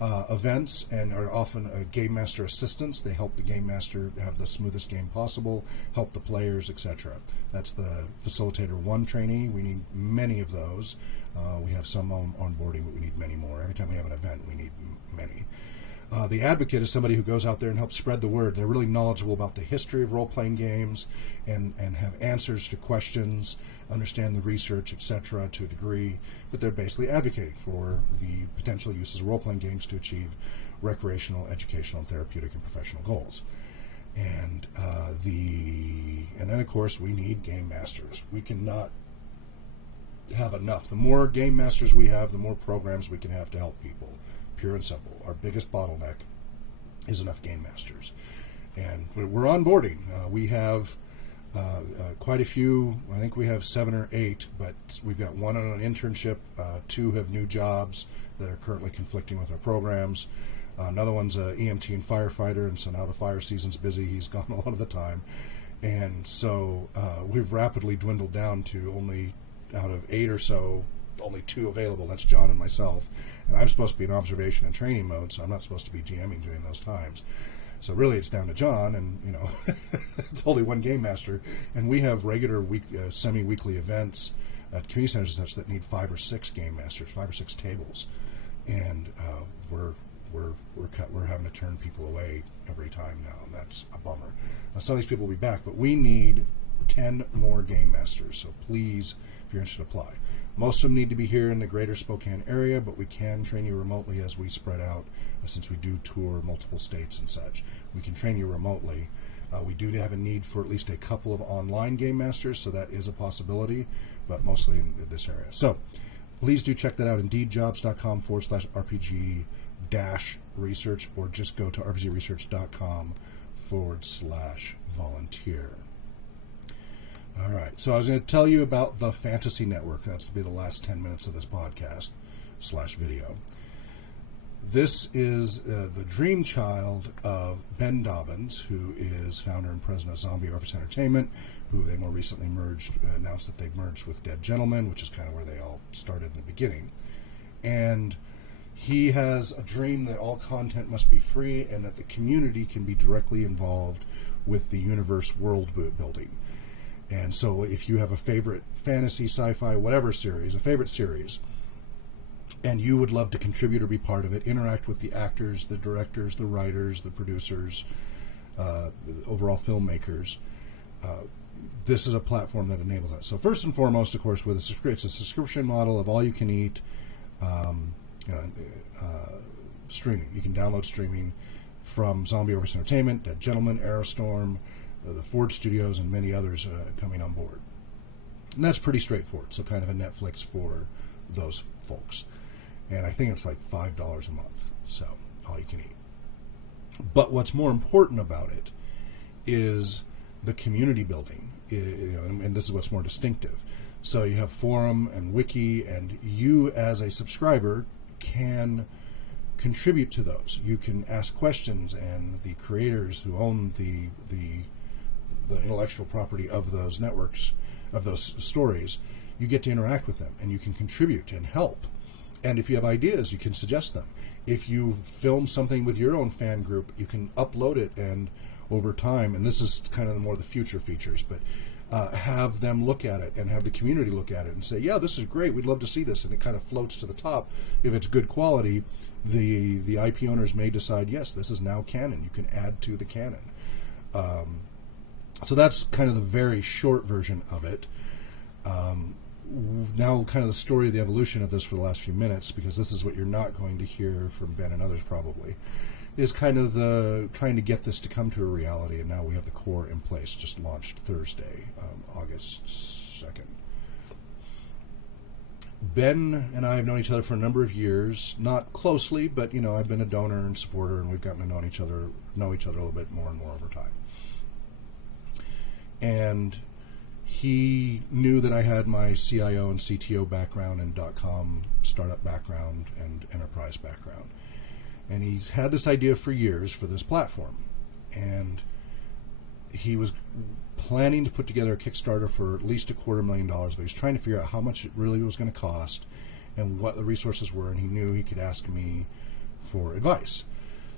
events and are often game master assistants. They help the game master have the smoothest game possible, help the players, etc. That's the Facilitator 1 trainee. We need many of those. We have some on boarding, but we need many more. Every time we have an event, we need many. The advocate is somebody who goes out there and helps spread the word. They're really knowledgeable about the history of role-playing games and have answers to questions, understand the research, etc. to a degree, but they're basically advocating for the potential uses of role-playing games to achieve recreational, educational, therapeutic, and professional goals. And then, of course, we need game masters. We cannot have enough. The more game masters we have, the more programs we can have to help people. Pure and simple. Our biggest bottleneck is enough game masters. And we're onboarding. We have quite a few. I think we have 7 or 8, but we've got 1 on an internship. 2 have new jobs that are currently conflicting with our programs. Another one's an EMT and firefighter, and so now the fire season's busy. He's gone a lot of the time. And so we've rapidly dwindled down to only, out of 8 or so, only 2 available. That's John and myself. And I'm supposed to be in observation and training mode, so I'm not supposed to be GMing during those times. So really it's down to John, and it's only 1 game master. And we have regular semi-weekly events at community centers and such that need 5 or 6 game masters, 5 or 6 tables. And we're having to turn people away every time now, and that's a bummer. Now, some of these people will be back, but we need 10 more game masters. So please, if you're interested, apply. Most of them need to be here in the greater Spokane area, but we can train you remotely as we spread out, since we do tour multiple states and such. We can train you remotely. We do have a need for at least a couple of online game masters, so that is a possibility, but mostly in this area. So please do check that out, indeedjobs.com/RPG-research, or just go to rpgresearch.com/volunteer. All right, so I was going to tell you about the Fantasy Network. That's to be the last 10 minutes of this podcast/video. This is the dream child of Ben Dobbins, who is founder and president of Zombie Office Entertainment, who they more recently announced that they merged with Dead Gentlemen, which is kind of where they all started in the beginning. And he has a dream that all content must be free and that the community can be directly involved with the universe world building. And so if you have a favorite fantasy, sci-fi, whatever series, a favorite series, and you would love to contribute or be part of it, interact with the actors, the directors, the writers, the producers, the overall filmmakers, this is a platform that enables that. So first and foremost, of course, it's a subscription model of all you can eat streaming. You can download streaming from Zombie Office Entertainment, Dead Gentlemen, Aerostorm, the Ford Studios, and many others coming on board. And that's pretty straightforward. So kind of a Netflix for those folks. And I think it's like $5 a month. So all you can eat. But what's more important about it is the community building. And this is what's more distinctive. So you have forum and wiki, and you as a subscriber can contribute to those. You can ask questions, and the creators who own the intellectual property of those networks, of those stories, you get to interact with them, and you can contribute and help. And if you have ideas, you can suggest them. If you film something with your own fan group, you can upload it, and over time, and this is kind of more the future features, but have them look at it and have the community look at it and say, yeah, this is great, we'd love to see this, and it kind of floats to the top. If it's good quality, the IP owners may decide, yes, this is now canon, you can add to the canon. So that's kind of the very short version of it. Now kind of the story of the evolution of this for the last few minutes, because this is what you're not going to hear from Ben and others probably, is kind of the trying to get this to come to a reality, and now we have the core in place, just launched Thursday, August 2nd. Ben and I have known each other for a number of years, not closely, but I've been a donor and supporter, and we've gotten to know each other a little bit more and more over time. And he knew that I had my CIO and CTO background and .com startup background and enterprise background. And he's had this idea for years for this platform. And he was planning to put together a Kickstarter for at least $250,000, but he's trying to figure out how much it really was going to cost and what the resources were, and he knew he could ask me for advice.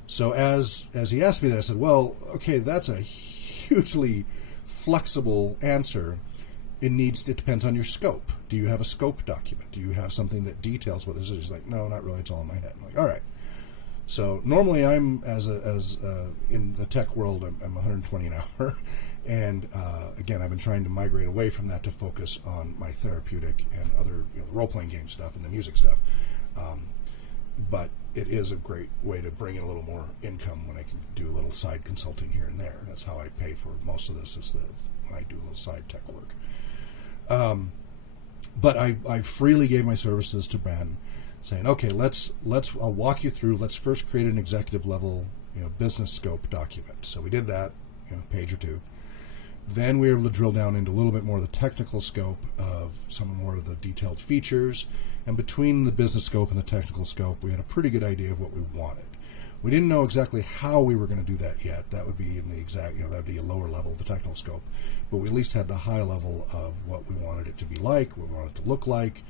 So as he asked me that, I said, well, okay, that's a hugely flexible answer. It depends on your scope. Do you have a scope document? Do you have something that details what this is? He's like, no, not really. It's all in my head. I'm like, all right. So normally I'm in the tech world, I'm 120 an hour, and again, I've been trying to migrate away from that to focus on my therapeutic and other role-playing game stuff and the music stuff. But it is a great way to bring in a little more income when I can do a little side consulting here and there. That's how I pay for most of this, is when I do a little side tech work. But I freely gave my services to Ben, saying, okay, I'll walk you through. Let's first create an executive level, business scope document. So we did that, page or two. Then we were able to drill down into a little bit more of the technical scope of some more of the detailed features. And between the business scope and the technical scope, we had a pretty good idea of what we wanted. We didn't know exactly how we were going to do that yet. That would be in the exact, that would be a lower level of the technical scope. But we at least had the high level of what we wanted it to be like, what we wanted it to look like,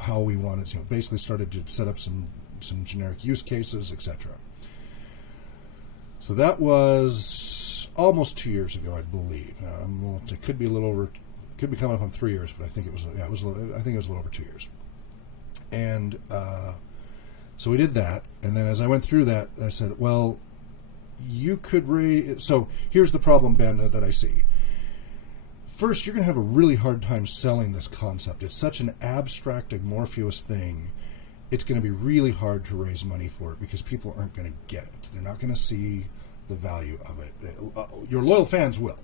how we wanted, basically started to set up some generic use cases, etc. So that was almost 2 years ago, I believe. It could be a little over, could be coming up on 3 years, but I think it was a little over 2 years. And so we did that, and then as I went through that, I said, well, you could raise... So here's the problem, Ben, that I see. First, you're going to have a really hard time selling this concept. It's such an abstract, amorphous thing. It's going to be really hard to raise money for it because people aren't going to get it. They're not going to see the value of it. Your loyal fans will.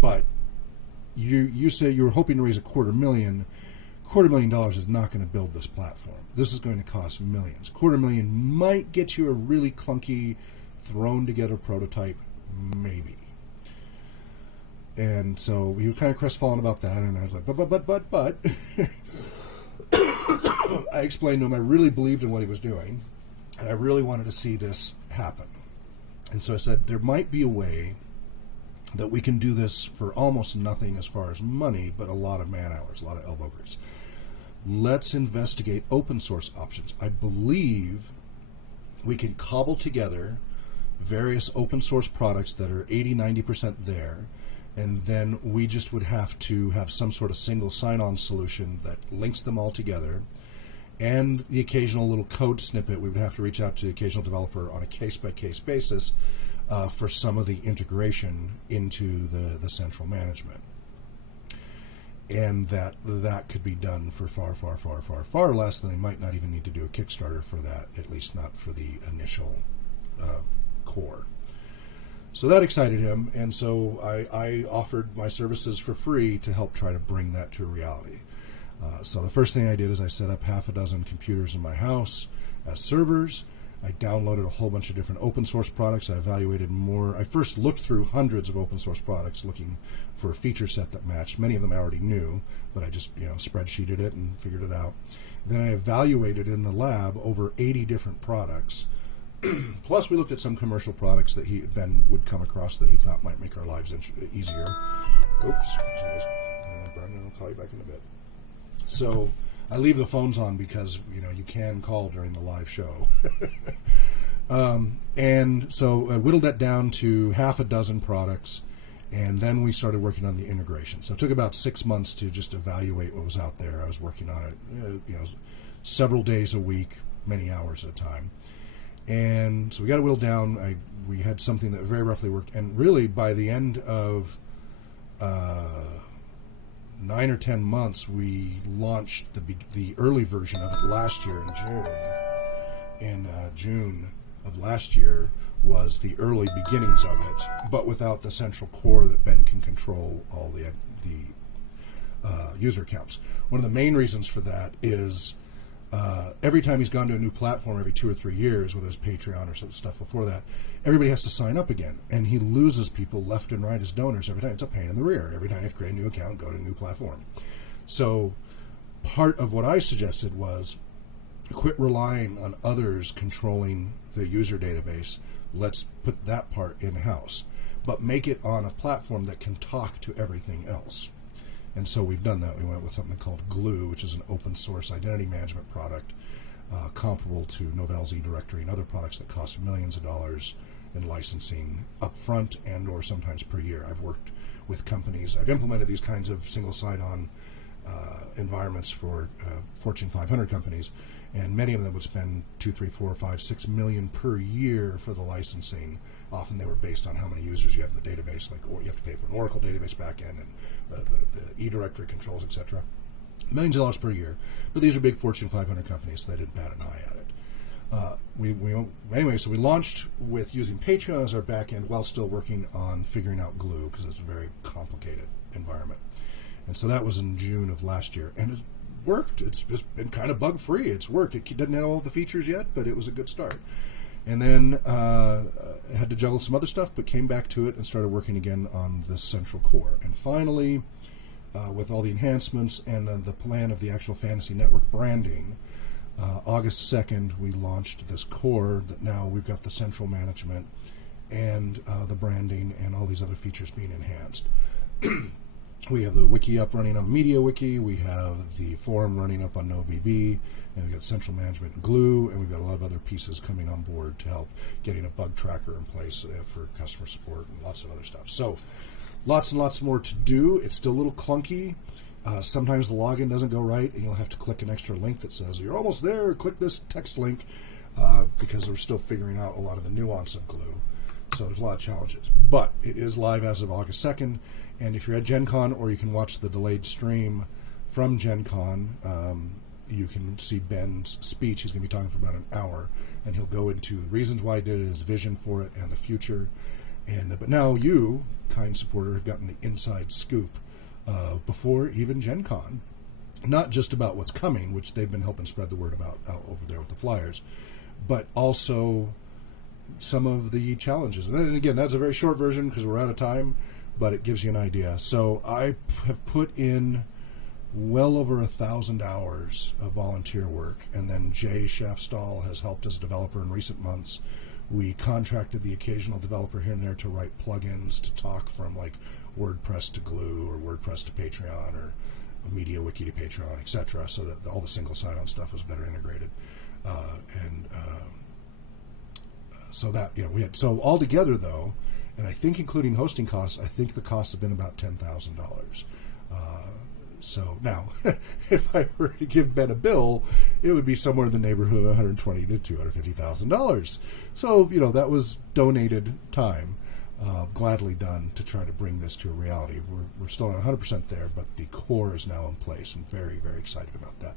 But you say you were hoping to raise $250,000. $250,000 is not going to build this platform. This is going to cost millions. $250,000 might get you a really clunky, thrown together prototype, maybe. And so he was kind of crestfallen about that, and I was like, but. I explained to him I really believed in what he was doing, and I really wanted to see this happen. And so I said, there might be a way that we can do this for almost nothing as far as money, but a lot of man hours, a lot of elbow grease. Let's investigate open source options. I believe we can cobble together various open source products that are 80-90% there, and then we just would have to have some sort of single sign-on solution that links them all together, and the occasional little code snippet. We would have to reach out to the occasional developer on a case-by-case basis for some of the integration into the central management. And that could be done for far less than they might not even need to do a Kickstarter for that, at least not for the initial core. So that excited him, and so I offered my services for free to help try to bring that to reality. So the first thing I did is I set up 6 computers in my house as servers. I downloaded a whole bunch of different open source products. I evaluated more. I first looked through hundreds of open source products looking for a feature set that matched. Many of them I already knew, but I just spreadsheeted it and figured it out. Then I evaluated in the lab over 80 different products. Plus, we looked at some commercial products that Ben would come across that he thought might make our lives easier. Oops. Brandon, I'll call you back in a bit. So I leave the phones on because, you can call during the live show. And so I whittled that down to 6 products, And then we started working on the integration. So it took about 6 months to just evaluate what was out there. I was working on it, several days a week, many hours at a time. And so we got it whittled down. We had something that very roughly worked. And really, by the end of 9 or 10 months, we launched the early version of it last year in June. In June of last year was the early beginnings of it, but without the central core that Ben can control all the user accounts. One of the main reasons for that is every time he's gone to a new platform every 2 or 3 years, whether it's Patreon or some stuff before that, everybody has to sign up again, and he loses people left and right as donors every time. It's a pain in the rear. Every time you have to create a new account, go to a new platform. So part of what I suggested was quit relying on others controlling the user database. Let's put that part in-house, but make it on a platform that can talk to everything else. And so we've done that. We went with something called Glue, which is an open source identity management product comparable to Novell's eDirectory and other products that cost millions of dollars in licensing upfront and or sometimes per year. I've worked with companies. I've implemented these kinds of single sign-on environments for Fortune 500 companies, and many of them would spend 2, 3, 4, 5, 6 million per year for the licensing. Often they were based on how many users you have in the database, like, or you have to pay for an Oracle database backend and the eDirectory controls, etc. Millions of dollars per year, but these are big Fortune 500 companies, so they didn't bat an eye at it. Anyway, so we launched with using Patreon as our backend while still working on figuring out Glue, because it's a very complicated environment. And so that was in June of last year, and it worked. It's just been kind of bug-free. It's worked. It doesn't have all the features yet, but it was a good start. And then I had to juggle some other stuff, but came back to it and started working again on the central core. And finally, with all the enhancements and the plan of the actual Fantasy Network branding, August 2nd, we launched this core that now we've got the central management and the branding and all these other features being enhanced. We have the wiki up running on MediaWiki, we have the forum running up on NoBB, and we've got central management and Glue, and we've got a lot of other pieces coming on board to help getting a bug tracker in place for customer support and lots of other stuff. So lots and lots more to do. It's still a little clunky. Sometimes the login doesn't go right, and you'll have to click an extra link that says, you're almost there, click this text link, because we're still figuring out a lot of the nuance of Glue. So there's a lot of challenges. But it is live as of August 2nd, and if you're at Gen Con, or you can watch the delayed stream from Gen Con, you can see Ben's speech. He's going to be talking for about an hour, and he'll go into the reasons why he did it, his vision for it, and the future. But now you, kind supporter, have gotten the inside scoop before even Gen Con. Not just about what's coming, which they've been helping spread the word about out over there with the flyers, but also some of the challenges. And then again, that's a very short version because we're out of time, but it gives you an idea. So I have put in well over 1,000 hours of volunteer work, and then Jay Schaffstall has helped as a developer in recent months. We contracted the occasional developer here and there to write plugins to talk from like WordPress to Glue or WordPress to Patreon or MediaWiki to Patreon, etc., so that all the single sign-on stuff was better integrated. So that, we had, so altogether though, and I think including hosting costs, I think the costs have been about $10,000. So now, if I were to give Ben a bill, it would be somewhere in the neighborhood of $120,000 to $250,000. So, that was donated time, gladly done to try to bring this to a reality. We're still not 100% there, but the core is now in place. I'm very, very excited about that.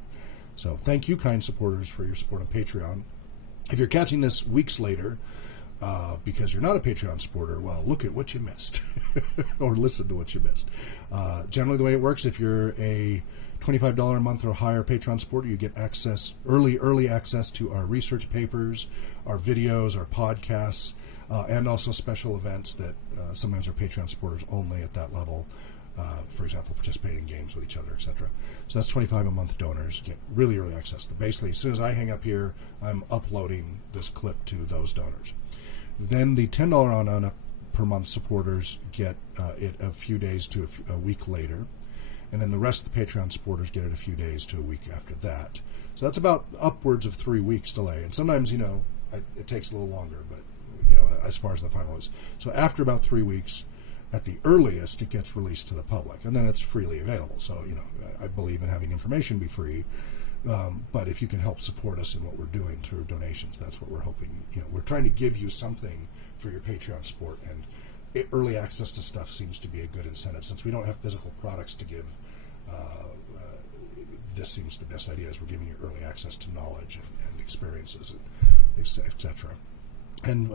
So thank you, kind supporters, for your support on Patreon. If you're catching this weeks later, because you're not a Patreon supporter, well, look at what you missed, or listen to what you missed. Generally, the way it works, if you're a $25 a month or higher Patreon supporter, you get access, early access to our research papers, our videos, our podcasts, and also special events that sometimes are Patreon supporters only at that level. For example, participating in games with each other, etc. So that's $25 a month donors get really early access. Basically, as soon as I hang up here, I'm uploading this clip to those donors. Then the $10 on up per month supporters get it a few days to a week later. And then the rest of the Patreon supporters get it a few days to a week after that. So that's about upwards of 3 weeks delay. And sometimes, it takes a little longer, but, as far as the final is. So after about 3 weeks, at the earliest, it gets released to the public, and then it's freely available. So, I believe in having information be free, but if you can help support us in what we're doing through donations, that's what we're hoping. We're trying to give you something for your Patreon support, and early access to stuff seems to be a good incentive. Since we don't have physical products to give, this seems the best idea, is we're giving you early access to knowledge and experiences, etc. And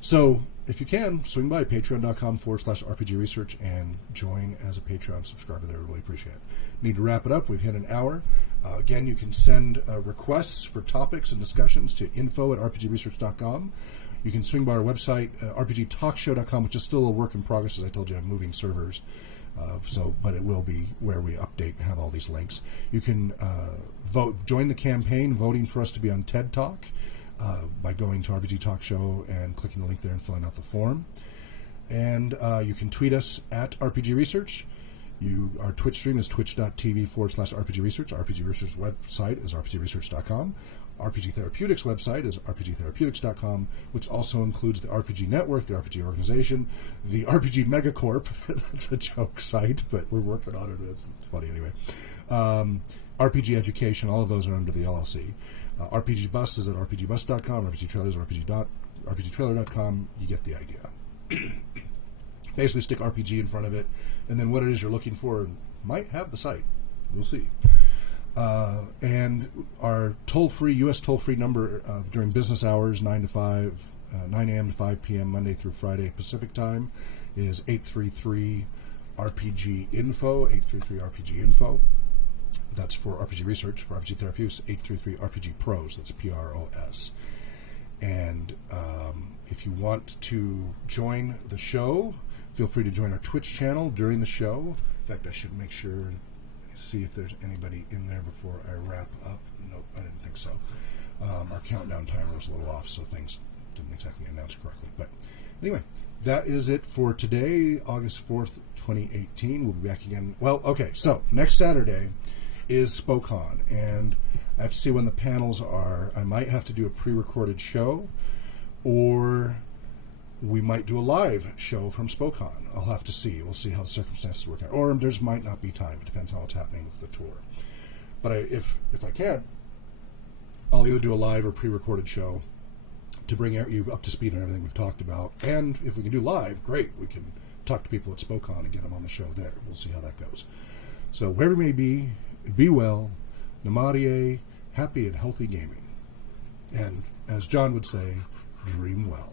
so if you can, swing by patreon.com/RPG Research and join as a Patreon subscriber there. I really appreciate it. Need to wrap it up. We've hit an hour. Again, you can send requests for topics and discussions to info@rpgresearch.com. You can swing by our website, rpgtalkshow.com, which is still a work in progress. As I told you, I'm moving servers. But it will be where we update and have all these links. You can join the campaign, voting for us to be on TED Talk, by going to RPG Talk Show and clicking the link there and filling out the form. And you can tweet us at RPG Research. Our Twitch stream is twitch.tv/RPG Research. RPG Research's website is rpgresearch.com. RPG Therapeutics website is rpgtherapeutics.com, which also includes the RPG Network, the RPG Organization, the RPG Megacorp. That's a joke site, but we're working on it. It's funny anyway. RPG Education, all of those are under the LLC. RPG Bus is at rpgbus.com, RPG Trailers, rpgtrailer.com. You get the idea. Basically stick RPG in front of it, and then what it is you're looking for might have the site. We'll see. And our toll-free, U.S. toll-free number during business hours, 9 a.m. to 5 p.m., Monday through Friday Pacific time, is 833-RPG-INFO, 833-RPG-INFO. That's for RPG Research. For RPG Therapeutics, 833-RPG-PROS, that's P-R-O-S. And if you want to join the show, feel free to join our Twitch channel during the show. In fact, I should make sure... see if there's anybody in there before I wrap up. Nope, I didn't think so. Our countdown timer was a little off, so things didn't exactly announce correctly. But anyway, that is it for today, August 4th, 2018. We'll be back again. Well, okay, so next Saturday is SpoCon, and I have to see when the panels are. I might have to do a pre-recorded show, or we might do a live show from SpoCon. I'll have to see. We'll see how the circumstances work out. Or there might not be time. It depends on what's happening with the tour. But if I can, I'll either do a live or pre-recorded show to bring you up to speed on everything we've talked about. And if we can do live, great. We can talk to people at SpoCon and get them on the show there. We'll see how that goes. So wherever you may be well, Namarie, happy and healthy gaming. And as John would say, dream well.